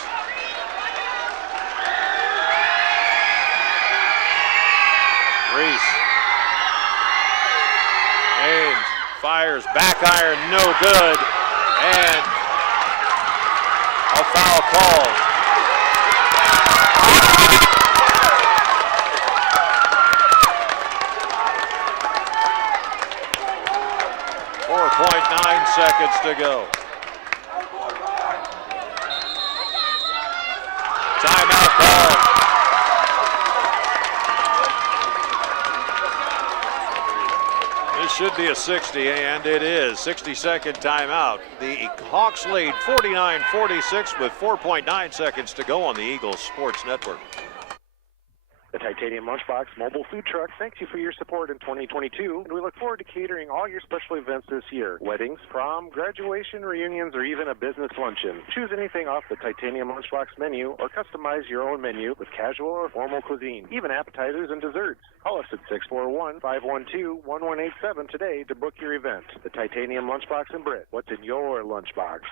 Reese. Ames fires, back iron, no good. And a foul called. .9 seconds to go. Timeout called. This should be a 60, and it is. 60-second timeout. The Hawks lead 49-46 with 4.9 seconds to go on the Eagles Sports Network. The Titanium Lunchbox mobile food truck thanks you for your support in 2022, and we look forward to catering all your special events this year. Weddings, prom, graduation, reunions, or even a business luncheon. Choose anything off the Titanium Lunchbox menu or customize your own menu with casual or formal cuisine, even appetizers and desserts. Call us at 641-512-1187 today to book your event. The Titanium Lunchbox in Britt. What's in your lunchbox?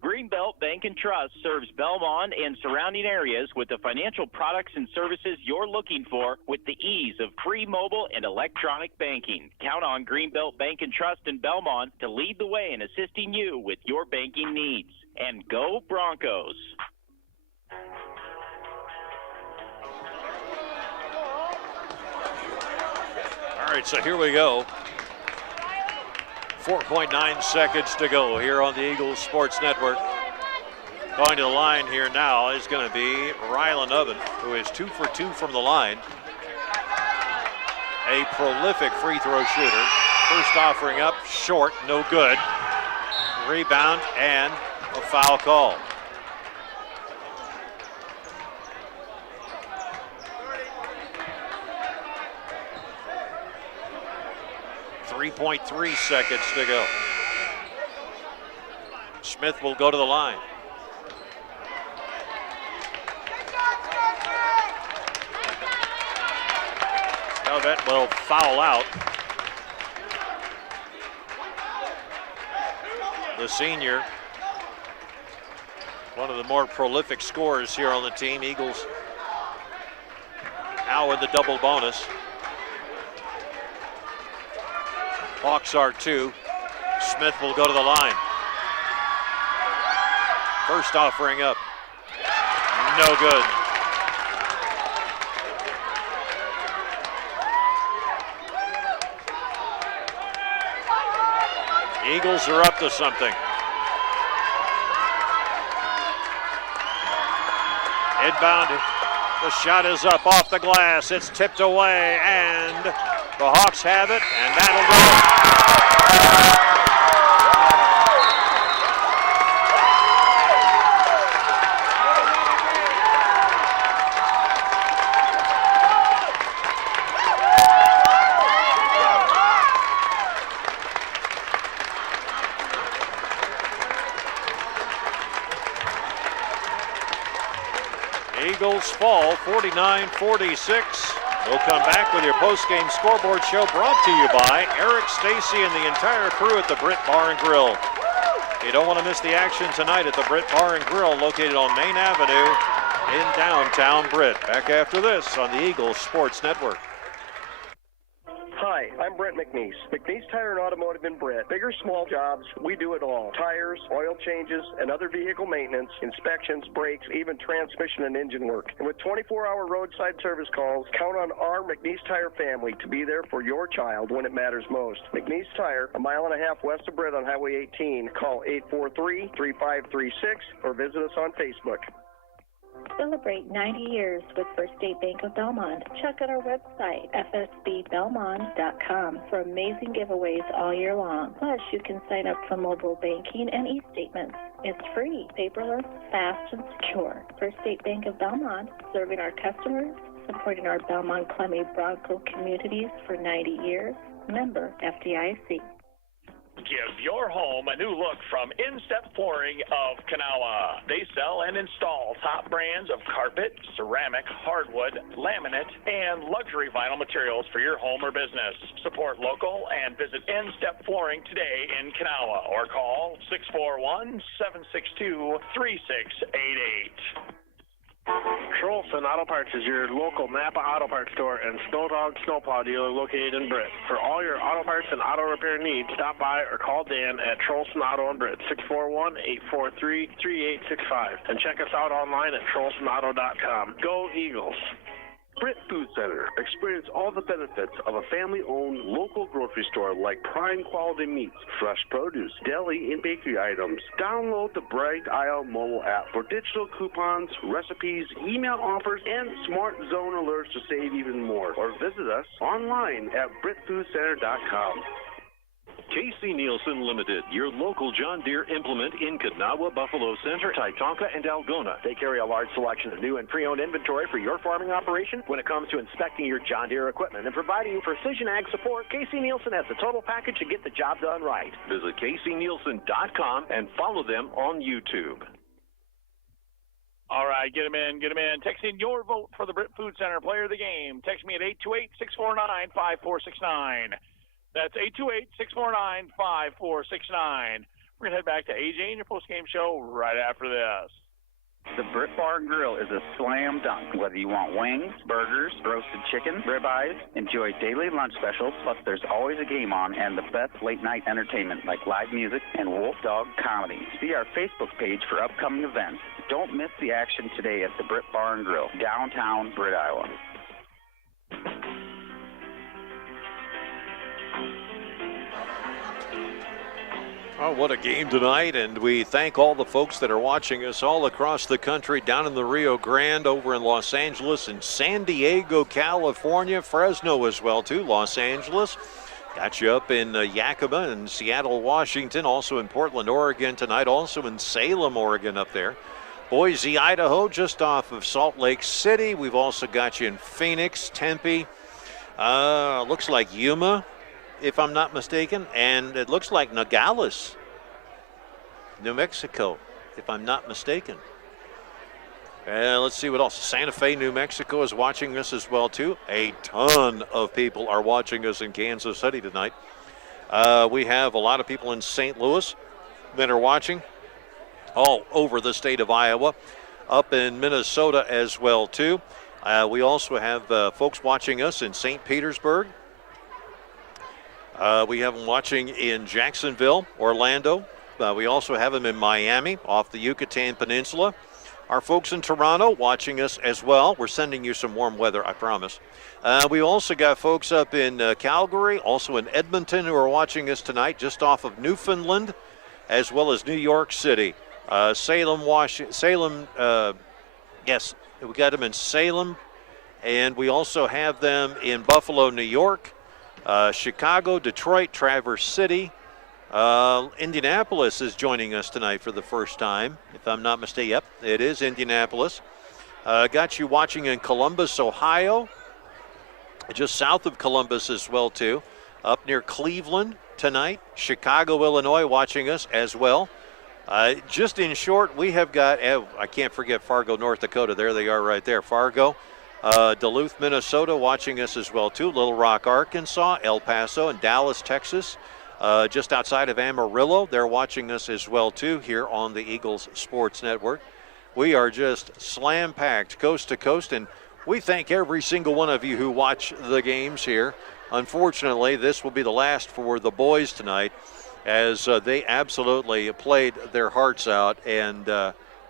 Greenbelt Bank and Trust serves Belmont and surrounding areas with the financial products and services you're looking for with the ease of free mobile and electronic banking. Count on Greenbelt Bank and Trust in Belmont to lead the way in assisting you with your banking needs. and go Broncos. All right, so here we go. 4.9 seconds to go here on the Eagles Sports Network. Going to the line here now is going to be Rylan Oven, who is 2 for 2 from the line. A prolific free throw shooter. First offering up, short, no good. Rebound and a foul call. .3 seconds to go. Smith will go to the line. Now that will foul out. The senior, one of the more prolific scorers here on the team. Eagles now in the double bonus. Hawks are 2. Smith will go to the line. First offering up. No good. Eagles are up to something. Inbound. The shot is up off the glass. It's tipped away, and the Hawks have it, and that'll do it. Eagles fall 49-46. We'll come back with your post-game scoreboard show brought to you by Eric Stacy and the entire crew at the Britt Bar and Grill. You don't want to miss the action tonight at the Britt Bar and Grill located on Main Avenue in downtown Britt. Back after this on the Eagles Sports Network. Hi, I'm Brent McNeese. McNeese Tire and Automotive in Britt. Big or small jobs, we do it all. Tires, oil changes, and other vehicle maintenance, inspections, brakes, even transmission and engine work. And with 24-hour roadside service calls, count on our McNeese Tire family to be there for your child when it matters most. McNeese Tire, a mile and a half west of Britt on Highway 18. Call 843-3536 or visit us on Facebook. Celebrate 90 years with First State Bank of Belmont. Check out our website, fsbbelmont.com, for amazing giveaways all year long. Plus, you can sign up for mobile banking and e-statements. It's free, paperless, fast, and secure. First State Bank of Belmont, serving our customers, supporting our Belmont-Clemmy Bronco communities for 90 years. Member FDIC. Give your home a new look from Instep Flooring of Kanawha. They sell and install top brands of carpet, ceramic, hardwood, laminate, and luxury vinyl materials for your home or business. Support local and visit Instep Flooring today in Kanawha or call 641-762-3688. Trolson Auto Parts is your local Napa Auto Parts store and Snow Dog Snowplow dealer located in Britt. For all your auto parts and auto repair needs, stop by or call Dan at Trolson Auto in Britt, 641-843-3865. And check us out online at TrolsonAuto.com. Go Eagles! Britt Food Center. Experience all the benefits of a family-owned local grocery store like prime quality meats, fresh produce, deli and bakery items. Download the Bright Aisle mobile app for digital coupons, recipes, email offers, and smart zone alerts to save even more. Or visit us online at BrittFoodCenter.com. KC Nielsen Limited, your local John Deere implement in Kanawha, Buffalo Center, Titonka, and Algona. They carry a large selection of new and pre-owned inventory for your farming operation. When it comes to inspecting your John Deere equipment and providing you precision ag support, KC Nielsen has the total package to get the job done right. Visit KCNielsen.com and follow them on YouTube. All right, get them in. Text in your vote for the Britt Food Center Player of the Game. Text me at 828-649-5469. That's 828-649-5469. We're going to head back to AJ and your post-game show right after this. The Brit Bar and Grill is a slam dunk. Whether you want wings, burgers, roasted chicken, ribeyes, enjoy daily lunch specials, plus there's always a game on and the best late night entertainment like live music and Wolf Dog comedy. See our Facebook page for upcoming events. Don't miss the action today at the Brit Bar and Grill, downtown Britt, Iowa. Oh, what a game tonight, and we thank all the folks that are watching us all across the country, down in the Rio Grande, over in Los Angeles, and San Diego, California, Fresno as well, too, Los Angeles. Got you up in Yakima and Seattle, Washington, also in Portland, Oregon tonight, also in Salem, Oregon up there. Boise, Idaho, just off of Salt Lake City. We've also got you in Phoenix, Tempe, looks like Yuma, if I'm not mistaken, and it looks like Nogales, New Mexico, if I'm not mistaken. Let's see what else. Santa Fe, New Mexico is watching us as well, too. A ton of people are watching us in Kansas City tonight. We have a lot of people in St. Louis that are watching all over the state of Iowa, up in Minnesota as well, too. We also have folks watching us in St. Petersburg. We have them watching in Jacksonville, Orlando. We also have them in Miami, off the Yucatan Peninsula. Our folks in Toronto watching us as well. We're sending you some warm weather, I promise. We also got folks up in Calgary, also in Edmonton, who are watching us tonight, just off of Newfoundland, as well as New York City. Salem, yes, we got them in Salem, and we also have them in Buffalo, New York. Chicago, Detroit, Traverse City. Indianapolis is joining us tonight for the first time, if I'm not mistaken. Yep, it is Indianapolis. Got you watching in Columbus, Ohio, just south of Columbus as well, too. Up near Cleveland tonight. Chicago, Illinois watching us as well. Just in short, we have got, I can't forget Fargo, North Dakota. There they are right there, Fargo. Duluth, Minnesota watching us as well, too. Little Rock, Arkansas, El Paso, and Dallas, Texas. Just outside of Amarillo, they're watching us as well, too, here on the Eagles Sports Network. We are just slam-packed coast to coast, and we thank every single one of you who watch the games here. Unfortunately, this will be the last for the boys tonight, as they absolutely played their hearts out and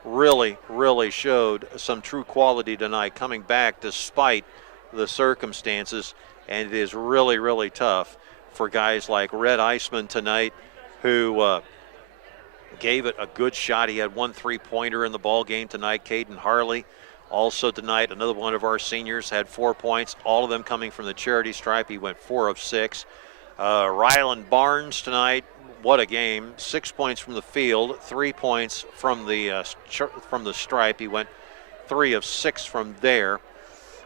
really showed some true quality tonight, coming back despite the circumstances, and it is really tough for guys like Red Iceman tonight, who gave it a good shot. He had 1 3-pointer in the ball game tonight. Caden Harley also tonight, another one of our seniors, had 4 points, all of them coming from the charity stripe. He went 4 of 6. Ryland Barnes tonight, what a game. 6 points from the field, 3 points from the stripe. He went 3 of 6 from there.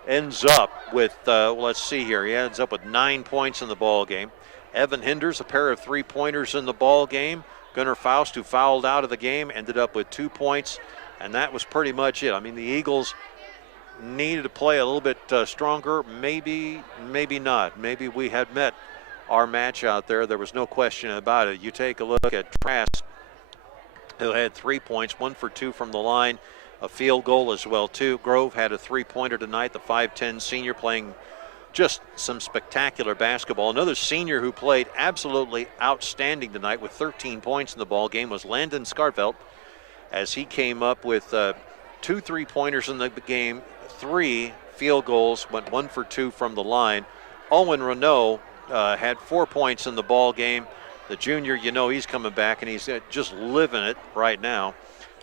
Ends up with, let's see here, he ends up with 9 points in the ball game. Evan Hinders, a pair of 3-pointers in the ball game. Gunnar Faust, who fouled out of the game, ended up with 2 points, and that was pretty much it. I mean, the Eagles needed to play a little bit stronger. Maybe not. Maybe we had met our match out there. There was no question about it. You take a look at Trask, who had 3 points, 1 for 2 from the line, a field goal as well, too. Grove had a 3-pointer tonight, the 5'10 senior, playing just some spectacular basketball. Another senior who played absolutely outstanding tonight with 13 points in the ball game was Landon Scarfelt, as he came up with 2 3-pointers in the game, 3 field goals, went 1 for 2 from the line. Owen Renault had 4 points in the ball game. The junior, you know, he's coming back and he's just living it right now.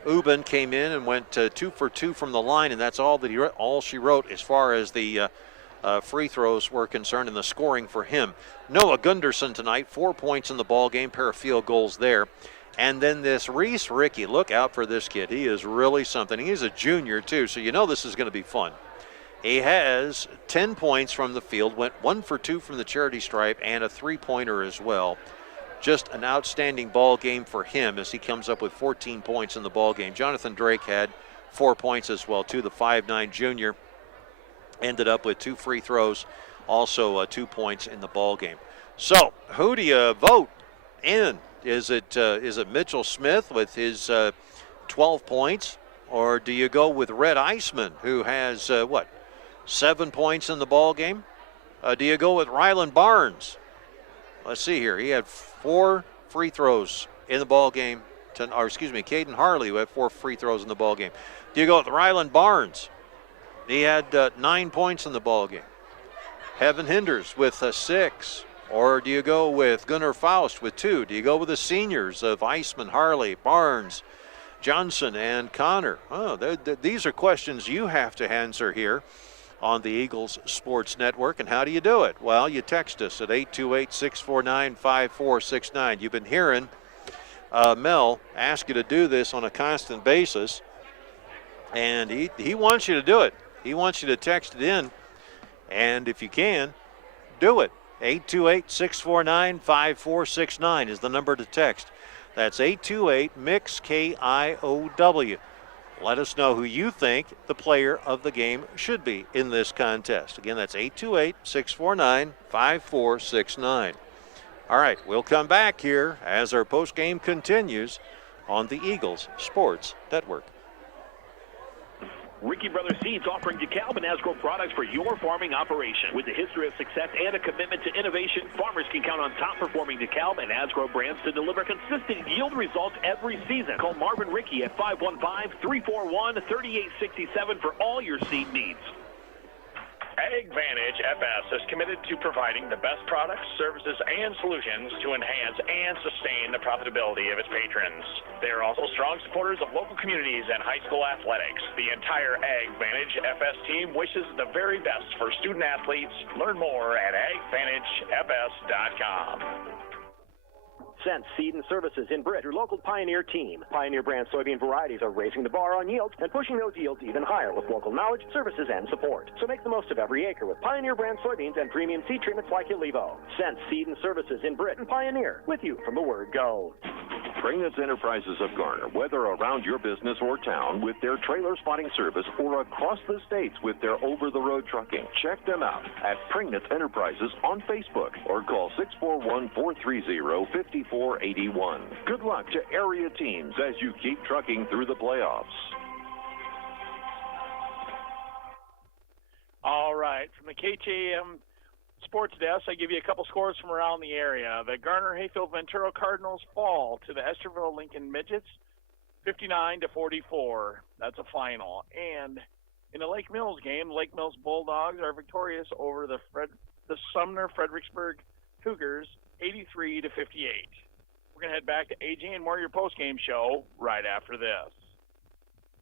Ubin came in and went 2 for 2 from the line, and that's all she wrote as far as the free throws were concerned and the scoring for him. Noah Gunderson tonight, 4 points in the ball game, pair of field goals there. And then this Reese Ricky, look out for this kid. He is really something. He's a junior too, so you know this is going to be fun. He has 10 points from the field, went 1 for 2 from the charity stripe, and a 3-pointer as well. Just an outstanding ball game for him as he comes up with 14 points in the ball game. Jonathan Drake had 4 points as well, too. The 5'9 junior ended up with 2 free throws, also 2 points in the ball game. So, who do you vote in? Is it Mitchell Smith with his 12 points? or do you go with Red Iceman, who has, 7 points in the ball game? Do you go with Rylan Barnes? Let's see here. He had 4 free throws in the ball game. Caden Harley, who had 4 free throws in the ball game. Do you go with Rylan Barnes? He had 9 points in the ball game. Heaven Hinders with 6. Or do you go with Gunnar Faust with 2? Do you go with the seniors of Iceman, Harley, Barnes, Johnson, and Connor? These are questions you have to answer here on the Eagles Sports Network. And how do you do it? Well, you text us at 828-649-5469. You've been hearing Mel ask you to do this on a constant basis, and he wants you to do it. He wants you to text it in, and if you can, do it. 828-649-5469 is the number to text. That's 828-MIX-KIOW. Let us know who you think the player of the game should be in this contest. Again, that's 828-649-5469. All right, we'll come back here as our postgame continues on the Eagles Sports Network. Ricky Brothers Seeds offering DeKalb and Asgrow products for your farming operation. With a history of success and a commitment to innovation, farmers can count on top-performing DeKalb and Asgrow brands to deliver consistent yield results every season. Call Marvin Ricky at 515-341-3867 for all your seed needs. AgVantage FS is committed to providing the best products, services, and solutions to enhance and sustain the profitability of its patrons. They are also strong supporters of local communities and high school athletics. The entire AgVantage FS team wishes the very best for student athletes. Learn more at agvantagefs.com. Sense Seed and Services in Britt, your local Pioneer team. Pioneer brand soybean varieties are raising the bar on yields and pushing those yields even higher with local knowledge, services, and support. So make the most of every acre with Pioneer brand soybeans and premium seed treatments like Elevo. Sense Seed and Services in Britt and Pioneer, with you from the word go. Pringnitz Enterprises of Garner, whether around your business or town with their trailer spotting service or across the states with their over-the-road trucking. Check them out at Pringnitz Enterprises on Facebook or call 641-430-5481. Good luck to area teams as you keep trucking through the playoffs. All right, from the KJM Sports Desk, I give you a couple scores from around the area. The Garner-Hayfield-Ventura Cardinals fall to the Esterville-Lincoln Midgets, 59-44. That's a final. And in the Lake Mills game, Lake Mills Bulldogs are victorious over the Sumner-Fredericksburg Cougars, 83-58. We're going to head back to AJ and more of your postgame show right after this.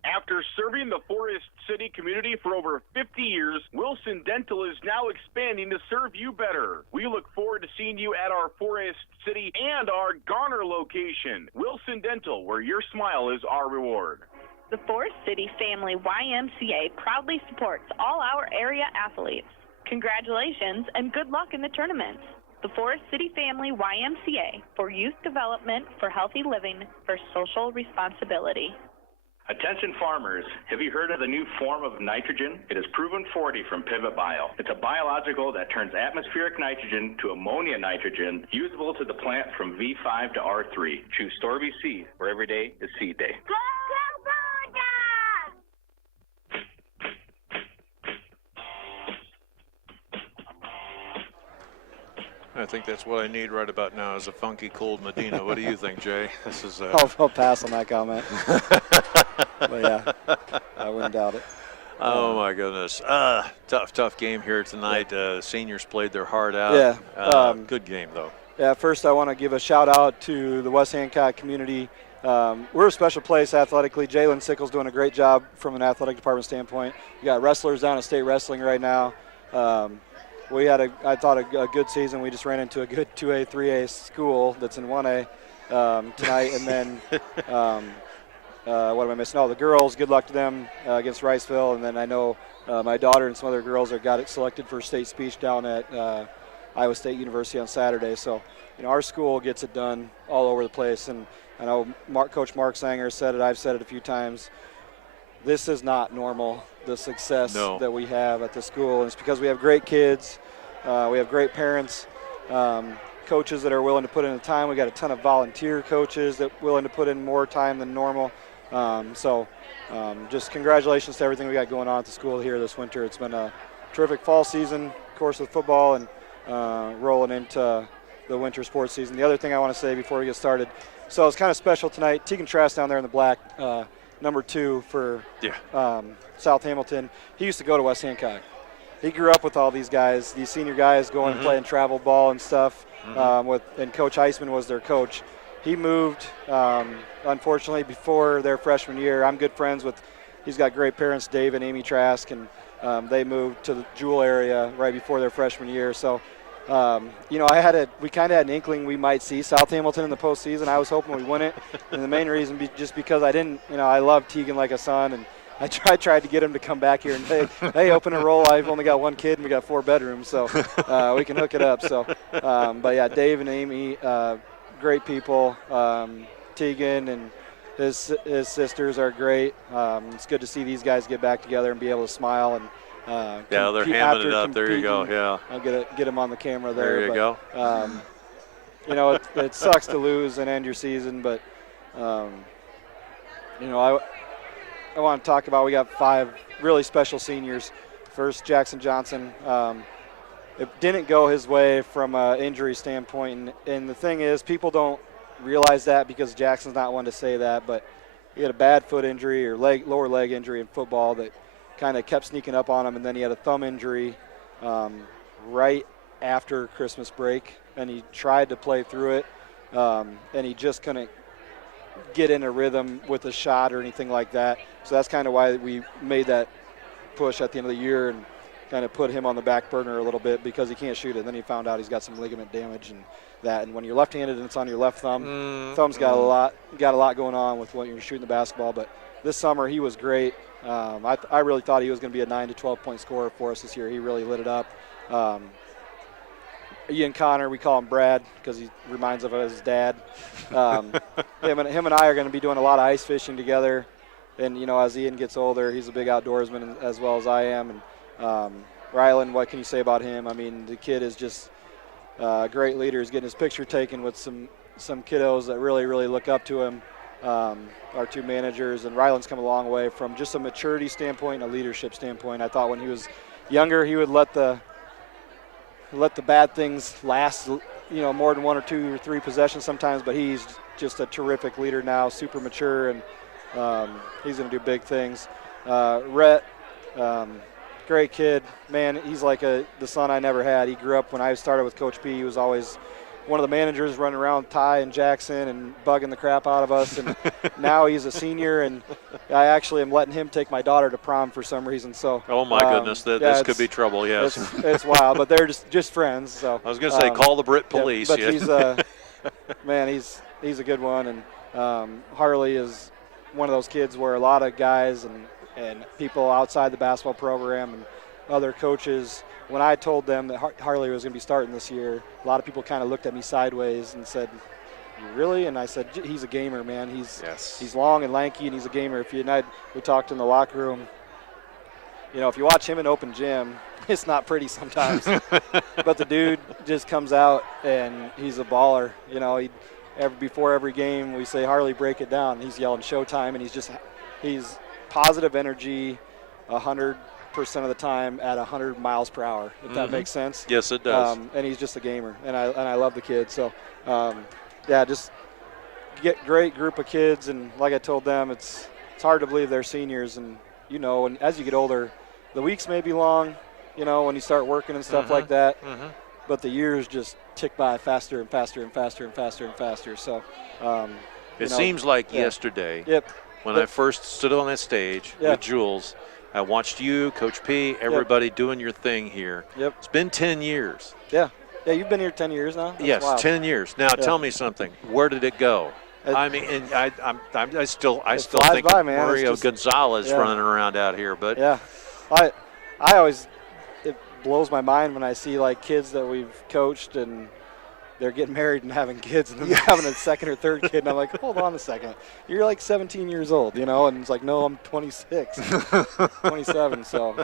After serving the Forest City community for over 50 years, Wilson Dental is now expanding to serve you better. We look forward to seeing you at our Forest City and our Garner location. Wilson Dental, where your smile is our reward. The Forest City Family YMCA proudly supports all our area athletes. Congratulations and good luck in the tournaments. The Forest City Family YMCA, for youth development, for healthy living, for social responsibility. Attention farmers, have you heard of the new form of nitrogen? It is Proven 40 from Pivot Bio. It's a biological that turns atmospheric nitrogen to ammonia nitrogen, usable to the plant from V5 to R3. Choose Storby Seed, where every day is seed day. I think that's what I need right about now is a funky cold Medina. What do you think, Jay? This is. I'll pass on that comment. But yeah, I wouldn't doubt it. Oh my goodness, tough game here tonight. Seniors played their heart out. Yeah, good game though. Yeah, first I want to give a shout out to the West Hancock community. We're a special place athletically. Jalen Sickles doing a great job from an athletic department standpoint. We got wrestlers down at state wrestling right now. We had I thought a good season. We just ran into a good 2A, 3A school that's in 1A tonight. And then what am I missing? Oh, the girls, good luck to them against Riceville. And then I know my daughter and some other girls got it selected for state speech down at Iowa State University on Saturday. So, our school gets it done all over the place. And I know Coach Mark Sanger said it. I've said it a few times. This is not normal, the success that we have at the school. And it's because we have great kids. We have great parents, coaches that are willing to put in the time. We got a ton of volunteer coaches that are willing to put in more time than normal. Just congratulations to everything we got going on at the school here this winter. It's been a terrific fall season, of course, with football and rolling into the winter sports season. The other thing I want to say before we get started, so it's kind of special tonight. Tegan Trask down there in the black, number 2 for South Hamilton. He used to go to West Hancock. He grew up with all these guys, these senior guys going and playing travel ball and stuff. And Coach Heisman was their coach. He moved, unfortunately, before their freshman year. I'm good friends with, he's got great parents, Dave and Amy Trask, and they moved to the Jewel area right before their freshman year. So, we kind of had an inkling we might see South Hamilton in the postseason. I was hoping we wouldn't, and the main reason just because I didn't, I love Tegan like a son, and I tried to get him to come back here and hey, open a roll. I've only got 1 kid and we got 4 bedrooms, so we can hook it up. So, but yeah, Dave and Amy, great people. Tegan and his sisters are great. It's good to see these guys get back together and be able to smile and they're hamming it up. There you go. Yeah, I'll get him on the camera there. There you go. It sucks to lose and end your season, but I want to talk about, we got 5 really special seniors. First, Jackson Johnson. It didn't go his way from an injury standpoint. And the thing is, people don't realize that because Jackson's not one to say that, but he had a bad foot injury or lower leg injury in football that kind of kept sneaking up on him. And then he had a thumb injury right after Christmas break, and he tried to play through it, and he just couldn't get in a rhythm with a shot or anything like that. So that's kind of why we made that push at the end of the year and kind of put him on the back burner a little bit because he can't shoot it. And then he found out he's got some ligament damage and that. And when you're left-handed and it's on your left thumb, thumb's got a lot going on with when you're shooting the basketball. But this summer he was great. I really thought he was going to be a 9 to 12 point scorer for us this year. He really lit it up. Ian Connor, we call him Brad because he reminds us of his dad. Him and I are going to be doing a lot of ice fishing together. And, as Ian gets older, he's a big outdoorsman as well as I am. And Rylan, what can you say about him? I mean, the kid is just a great leader. He's getting his picture taken with some kiddos that really, really look up to him, our 2 managers. And Rylan's come a long way from just a maturity standpoint and a leadership standpoint. I thought when he was younger, he would let the bad things last, more than 1 or 2 or 3 possessions sometimes, but he's just a terrific leader now, super mature, and he's going to do big things. Rhett, great kid. Man, he's like the son I never had. He grew up when I started with Coach P. He was always one of the managers running around Ty and Jackson and bugging the crap out of us. And now he's a senior, and I actually am letting him take my daughter to prom for some reason. So. Oh my goodness, this could be trouble. Yes. It's wild, but they're just friends. So. I was going to say, call the Brit police. But he's man, he's a good one, and Harley is one of those kids where a lot of guys and people outside the basketball program and other coaches, when I told them that Harley was going to be starting this year, a lot of people kind of looked at me sideways and said, "Really?" And I said, "He's a gamer, man. He's long and lanky, and he's a gamer." We talked in the locker room. If you watch him in open gym, it's not pretty sometimes. But the dude just comes out and he's a baller. Before every game we say, "Harley, break it down." He's yelling "Showtime," and he's positive energy 100% of the time at 100 miles per hour, if that makes sense. Yes, it does. And he's just a gamer, and I love the kid. So, just get great group of kids, and like I told them, it's hard to believe they're seniors, and and as you get older, the weeks may be long, when you start working and stuff like that, but the years just tick by faster and faster and faster and faster and faster. So, it seems like yesterday. Yep. When I first stood on that stage with Jules, I watched you, Coach P, everybody doing your thing here. Yep. It's been 10 years. Yeah. Yeah, you've been here 10 years now? Yes, wild. 10 years. Now, tell me something. Where did it go? I mean, and I still think by, of man. Mario Gonzalez running around out here. But yeah, I always, it blows my mind when I see like kids that we've coached and they're getting married and having kids and then having a second or third kid. And I'm like, hold on a second. You're like 17 years old, And it's like, no, I'm 26, 27. So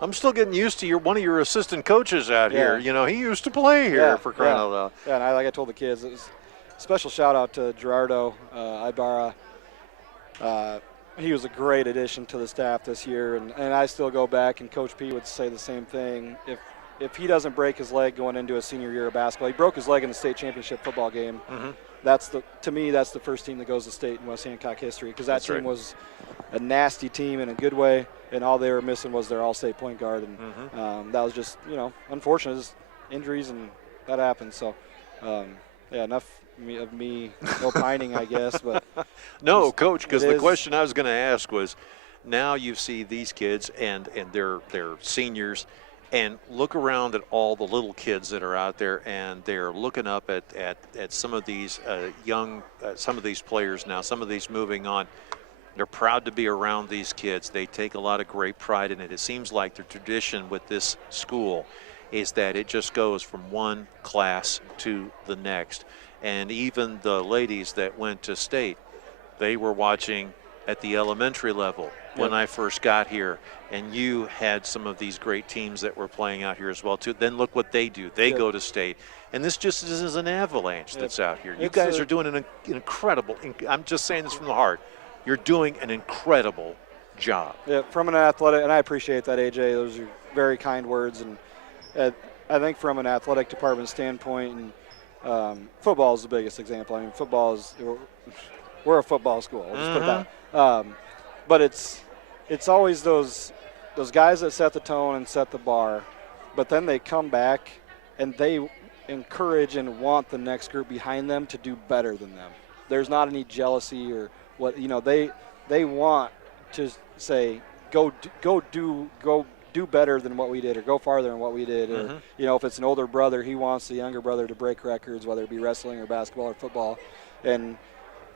I'm still getting used to one of your assistant coaches out here. He used to play here for crying out loud. Yeah, and like I told the kids, it was a special shout out to Gerardo Ibarra. he was a great addition to the staff this year, and I still go back, and Coach P would say the same thing. If he doesn't break his leg going into his senior year of basketball, he broke his leg in the state championship football game. To me, that's the first team that goes to state in West Hancock history, because that team was a nasty team in a good way, and all they were missing was their all-state point guard, and that was just, unfortunate, just injuries, and that happened. So, enough of me opining, I guess. But no, Coach, because the question I was going to ask was, now you see these kids and they're seniors, and look around at all the little kids that are out there, and they're looking up at some of these some of these players now, some of these moving on. They're proud to be around these kids. They take a lot of great pride in it. It seems like the tradition with this school is that it just goes from one class to the next. And even the ladies that went to state, they were watching at the elementary level when I first got here, and you had some of these great teams that were playing out here as well too. Then look what they do. They go to state, and this just is an avalanche that's out here. You guys are doing an incredible, I'm just saying this from the heart, you're doing an incredible job. Yeah, from an athletic, and I appreciate that, AJ. Those are very kind words, and I think from an athletic department standpoint, and football is the biggest example. I mean, football is, we're a football school. We'll just put it that. But it's always those guys that set the tone and set the bar, but then they come back and they encourage and want the next group behind them to do better than them. There's not any jealousy or what, they want to say, go do better than what we did, or go farther than what we did. Or, if it's an older brother, he wants the younger brother to break records, whether it be wrestling or basketball or football. And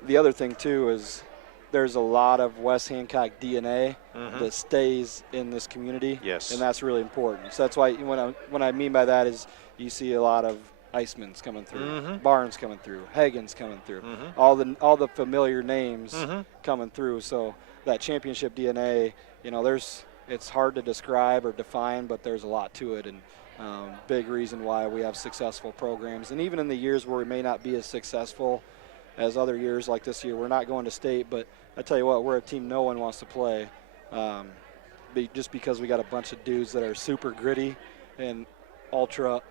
the other thing too is there's a lot of West Hancock DNA that stays in this community. Yes. And that's really important. So that's why when I mean by that is you see a lot of Iceman's coming through, Barnes coming through, Hagen's coming through, all the familiar names coming through. So that championship DNA, it's hard to describe or define, but there's a lot to it, and big reason why we have successful programs. And even in the years where we may not be as successful as other years, like this year, we're not going to state, but I tell you what, we're a team no one wants to play, just because we got a bunch of dudes that are super gritty and ultra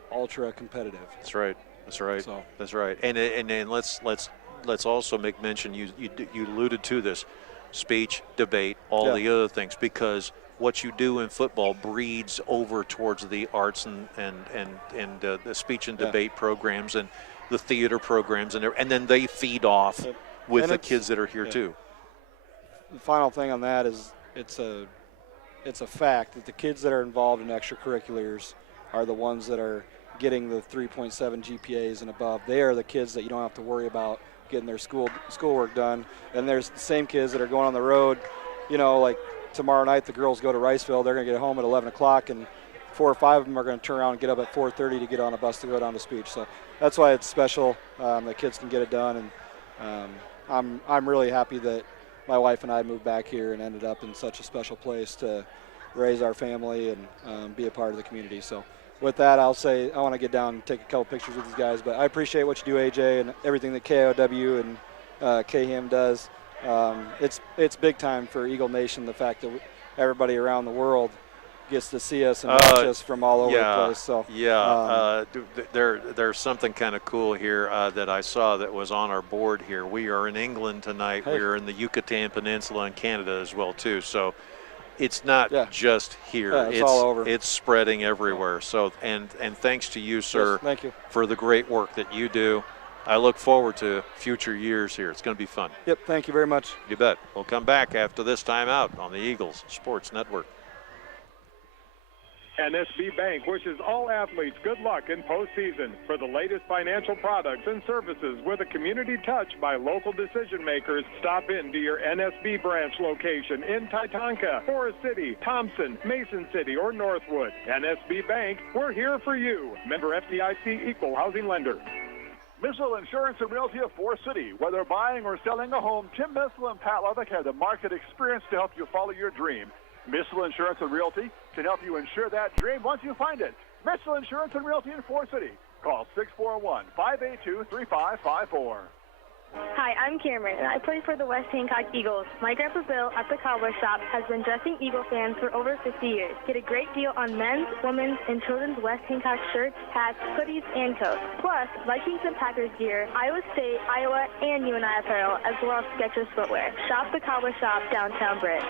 competitive. That's right. So. That's right. And let's also make mention, you alluded to this, speech, debate, all the other things, because what you do in football breeds over towards the arts and the speech and debate programs and the theater programs, and then they feed off with the kids that are here too. The final thing on that is it's a fact that the kids that are involved in extracurriculars are the ones that are getting the 3.7 GPAs and above. They are the kids that you don't have to worry about getting their schoolwork done. And there's the same kids that are going on the road, like tomorrow night the girls go to Riceville, they're going to get home at 11 o'clock, and 4 or 5 of them are going to turn around and get up at 4:30 to get on a bus to go down to speech. So that's why it's special that kids can get it done. And I'm really happy that my wife and I moved back here and ended up in such a special place to raise our family and be a part of the community. So with that, I'll say I want to get down and take a couple pictures with these guys, but I appreciate what you do, AJ, and everything that KOW and KHIM does. It's big time for Eagle Nation, the fact that everybody around the world gets to see us and watch us from all over the place. So there's something kind of cool here that I saw that was on our board here. We are in England tonight. We are in the Yucatan Peninsula in Canada as well too. So it's not just here. It's all over. It's spreading everywhere. So and thanks to you, sir, yes, thank you for the great work that you do. I look forward to future years here. It's going to be fun. Yep, thank you very much. You bet. We'll come back after this timeout on the Eagles Sports Network. NSB Bank wishes all athletes good luck in postseason. For the latest financial products and services with a community touch by local decision makers, stop into your NSB branch location in Titanca, Forest City, Thompson, Mason City, or Northwood. NSB Bank, we're here for you. Member FDIC, equal housing lender. Missile Insurance and Realty of Forest City. Whether buying or selling a home, Tim Missile and Pat Levick have the market experience to help you follow your dream. Missile Insurance and Realty can help you insure that dream once you find it. Missile Insurance and Realty in Forest City. Call 641-582-3554. Hi, I'm Cameron, and I play for the West Hancock Eagles. My Grandpa Bill at the Cowboy Shop has been dressing Eagle fans for over 50 years. Get a great deal on men's, women's, and children's West Hancock shirts, hats, hoodies, and coats. Plus, Vikings and Packers gear, Iowa State, Iowa, and UNI apparel, as well as Skechers footwear. Shop the Cowboy Shop, downtown Britt.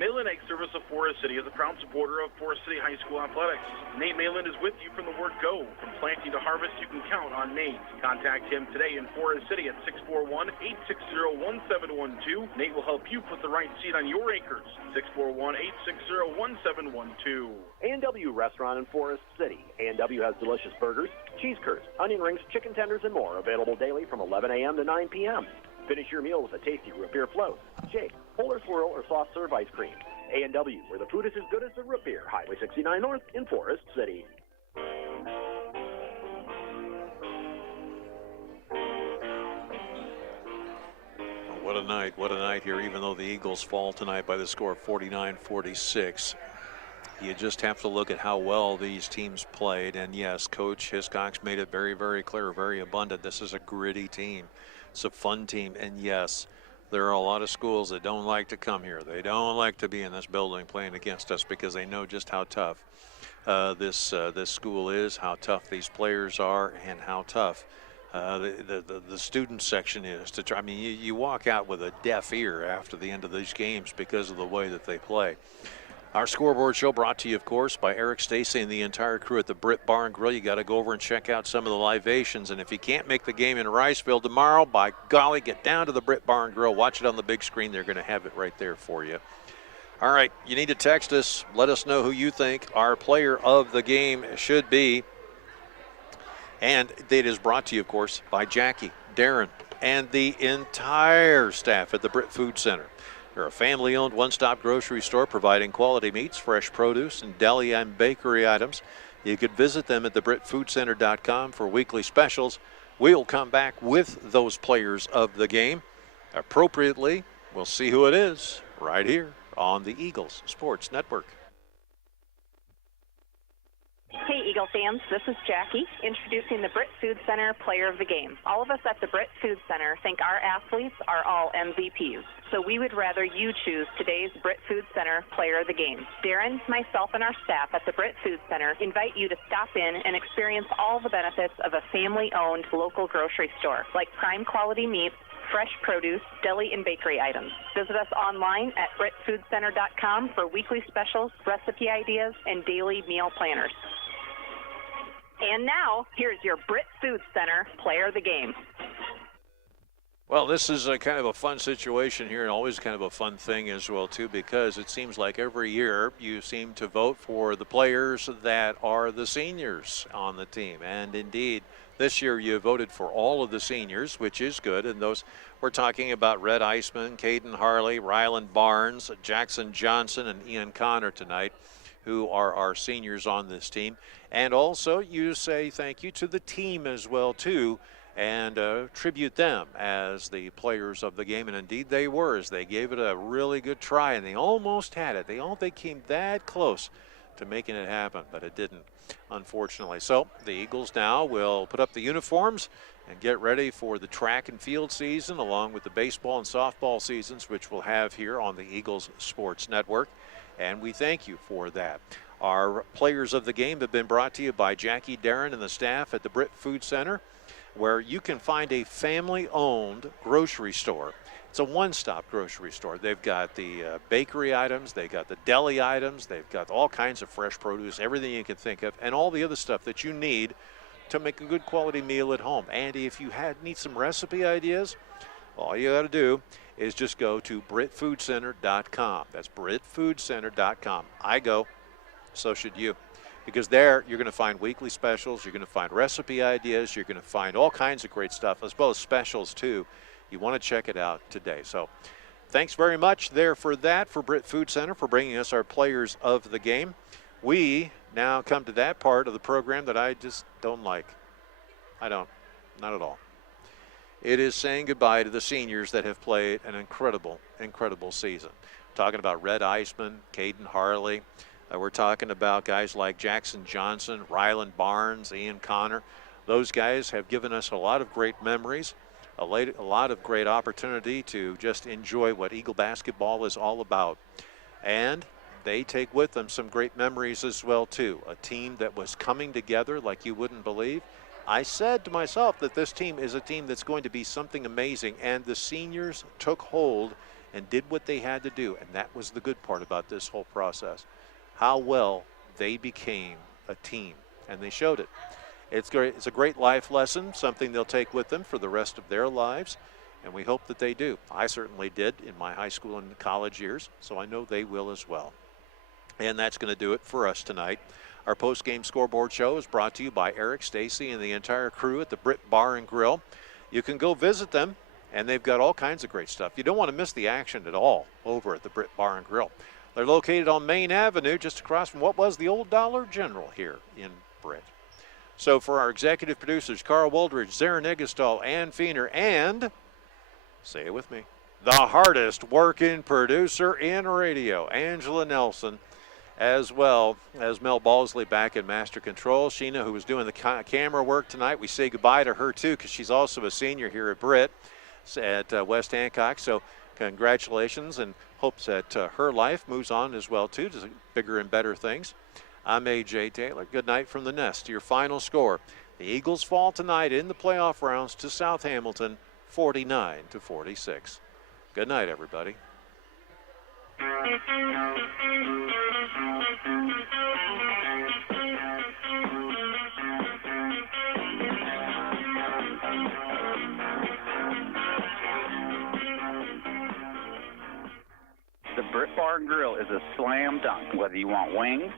Malin Ag Service of Forest City is a proud supporter of Forest City High School athletics. Nate Malin is with you from the word go. From planting to harvest, you can count on Nate. Contact him today in Forest City at 641-860-1712. Nate will help you put the right seed on your acres. 641-860-1712. A&W Restaurant in Forest City. A&W has delicious burgers, cheese curds, onion rings, chicken tenders, and more, available daily from 11 a.m. to 9 p.m. Finish your meal with a tasty root beer float, shake, polar swirl, or soft serve ice cream. A&W, where the food is as good as the root beer. Highway 69 North in Forest City. What a night here, even though the Eagles fall tonight by the score of 49-46. You just have to look at how well these teams played. And yes, Coach Hiscox made it very, very clear, very abundant. This is a gritty team. It's a fun team. And yes, there are a lot of schools that don't like to come here. They don't like to be in this building playing against us because they know just how tough this school is, how tough these players are, and how tough the student section is to try. I mean, you walk out with a deaf ear after the end of these games because of the way that they play. Our scoreboard show brought to you, of course, by Eric Stacy and the entire crew at the Britt Bar and Grill. You got to go over and check out some of the libations. And if you can't make the game in Riceville tomorrow, by golly, get down to the Britt Bar and Grill. Watch it on the big screen. They're going to have it right there for you. All right, you need to text us. Let us know who you think our player of the game should be. And it is brought to you, of course, by Jackie, Darren, and the entire staff at the Britt Food Center. They're a family-owned one-stop grocery store providing quality meats, fresh produce, and deli and bakery items. You could visit them at thebrittfoodcenter.com for weekly specials. We'll come back with those players of the game. Appropriately, we'll see who it is right here on the Eagles Sports Network. Hey, Eagle fans, this is Jackie, introducing the Britt Food Center Player of the Game. All of us at the Britt Food Center think our athletes are all MVPs, so we would rather you choose today's Britt Food Center Player of the Game. Darren, myself, and our staff at the Britt Food Center invite you to stop in and experience all the benefits of a family-owned local grocery store, like prime quality meats, fresh produce, deli, and bakery items. Visit us online at brittfoodcenter.com for weekly specials, recipe ideas, and daily meal planners. And now, here's your Britt Food Center Player of the Game. Well, this is a kind of a fun situation here, and always kind of a fun thing as well, too, because it seems like every year you seem to vote for the players that are the seniors on the team. And indeed, this year you voted for all of the seniors, which is good. And those, we're talking about Red Iceman, Caden Harley, Ryland Barnes, Jackson Johnson, and Ian Connor tonight, who are our seniors on this team. And also you say thank you to the team as well, too, and tribute them as the players of the game. And indeed they were, as they gave it a really good try, and they almost had it. They came that close to making it happen, but it didn't, unfortunately. So the Eagles now will put up the uniforms and get ready for the track and field season, along with the baseball and softball seasons, which we'll have here on the Eagles Sports Network. And we thank you for that. Our players of the game have been brought to you by Jackie, Darren, and the staff at the Britt Food Center, where you can find a family-owned grocery store. It's a one-stop grocery store. They've got the bakery items, they've got the deli items, they've got all kinds of fresh produce, everything you can think of, and all the other stuff that you need to make a good quality meal at home. And if you need some recipe ideas, all you got to do is just go to brittfoodcenter.com. That's brittfoodcenter.com. I go, so should you. Because there you're going to find weekly specials, you're going to find recipe ideas, you're going to find all kinds of great stuff, as well as specials too. You want to check it out today. So thanks very much there for that, for Britt Food Center, for bringing us our players of the game. We now come to that part of the program that I just don't like. I don't, not at all. It is saying goodbye to the seniors that have played an incredible, incredible season. We're talking about Red Iceman, Caden Harley. We're talking about guys like Jackson Johnson, Ryland Barnes, Ian Connor. Those guys have given us a lot of great memories. a lot of great opportunity to just enjoy what Eagle basketball is all about. And they take with them some great memories as well, too. A team that was coming together like you wouldn't believe. I said to myself that this team is a team that's going to be something amazing, and the seniors took hold and did what they had to do, and that was the good part about this whole process. How well they became a team, and they showed it. It's great. It's a great life lesson, something they'll take with them for the rest of their lives, and we hope that they do. I certainly did in my high school and college years, so I know they will as well. And that's going to do it for us tonight. Our post-game scoreboard show is brought to you by Eric, Stacy, and the entire crew at the Britt Bar and Grill. You can go visit them, and they've got all kinds of great stuff. You don't want to miss the action at all over at the Britt Bar and Grill. They're located on Main Avenue, just across from what was the old Dollar General here in Britt. So for our executive producers, Carl Woldridge, Zarin Eggestall, Ann Feener, and, say it with me, the hardest working producer in radio, Angela Nelson, as well as Mel Balsley back in master control. Sheena, who was doing the camera work tonight, we say goodbye to her too, because she's also a senior here at Britt at West Hancock. So congratulations, and hopes that her life moves on as well too to bigger and better things. I'm A.J. Taylor. Good night from the Nest. Your final score: the Eagles fall tonight in the playoff rounds to South Hamilton, 49-46. Good night, everybody. The Britt Bar and Grill is a slam dunk. Whether you want wings,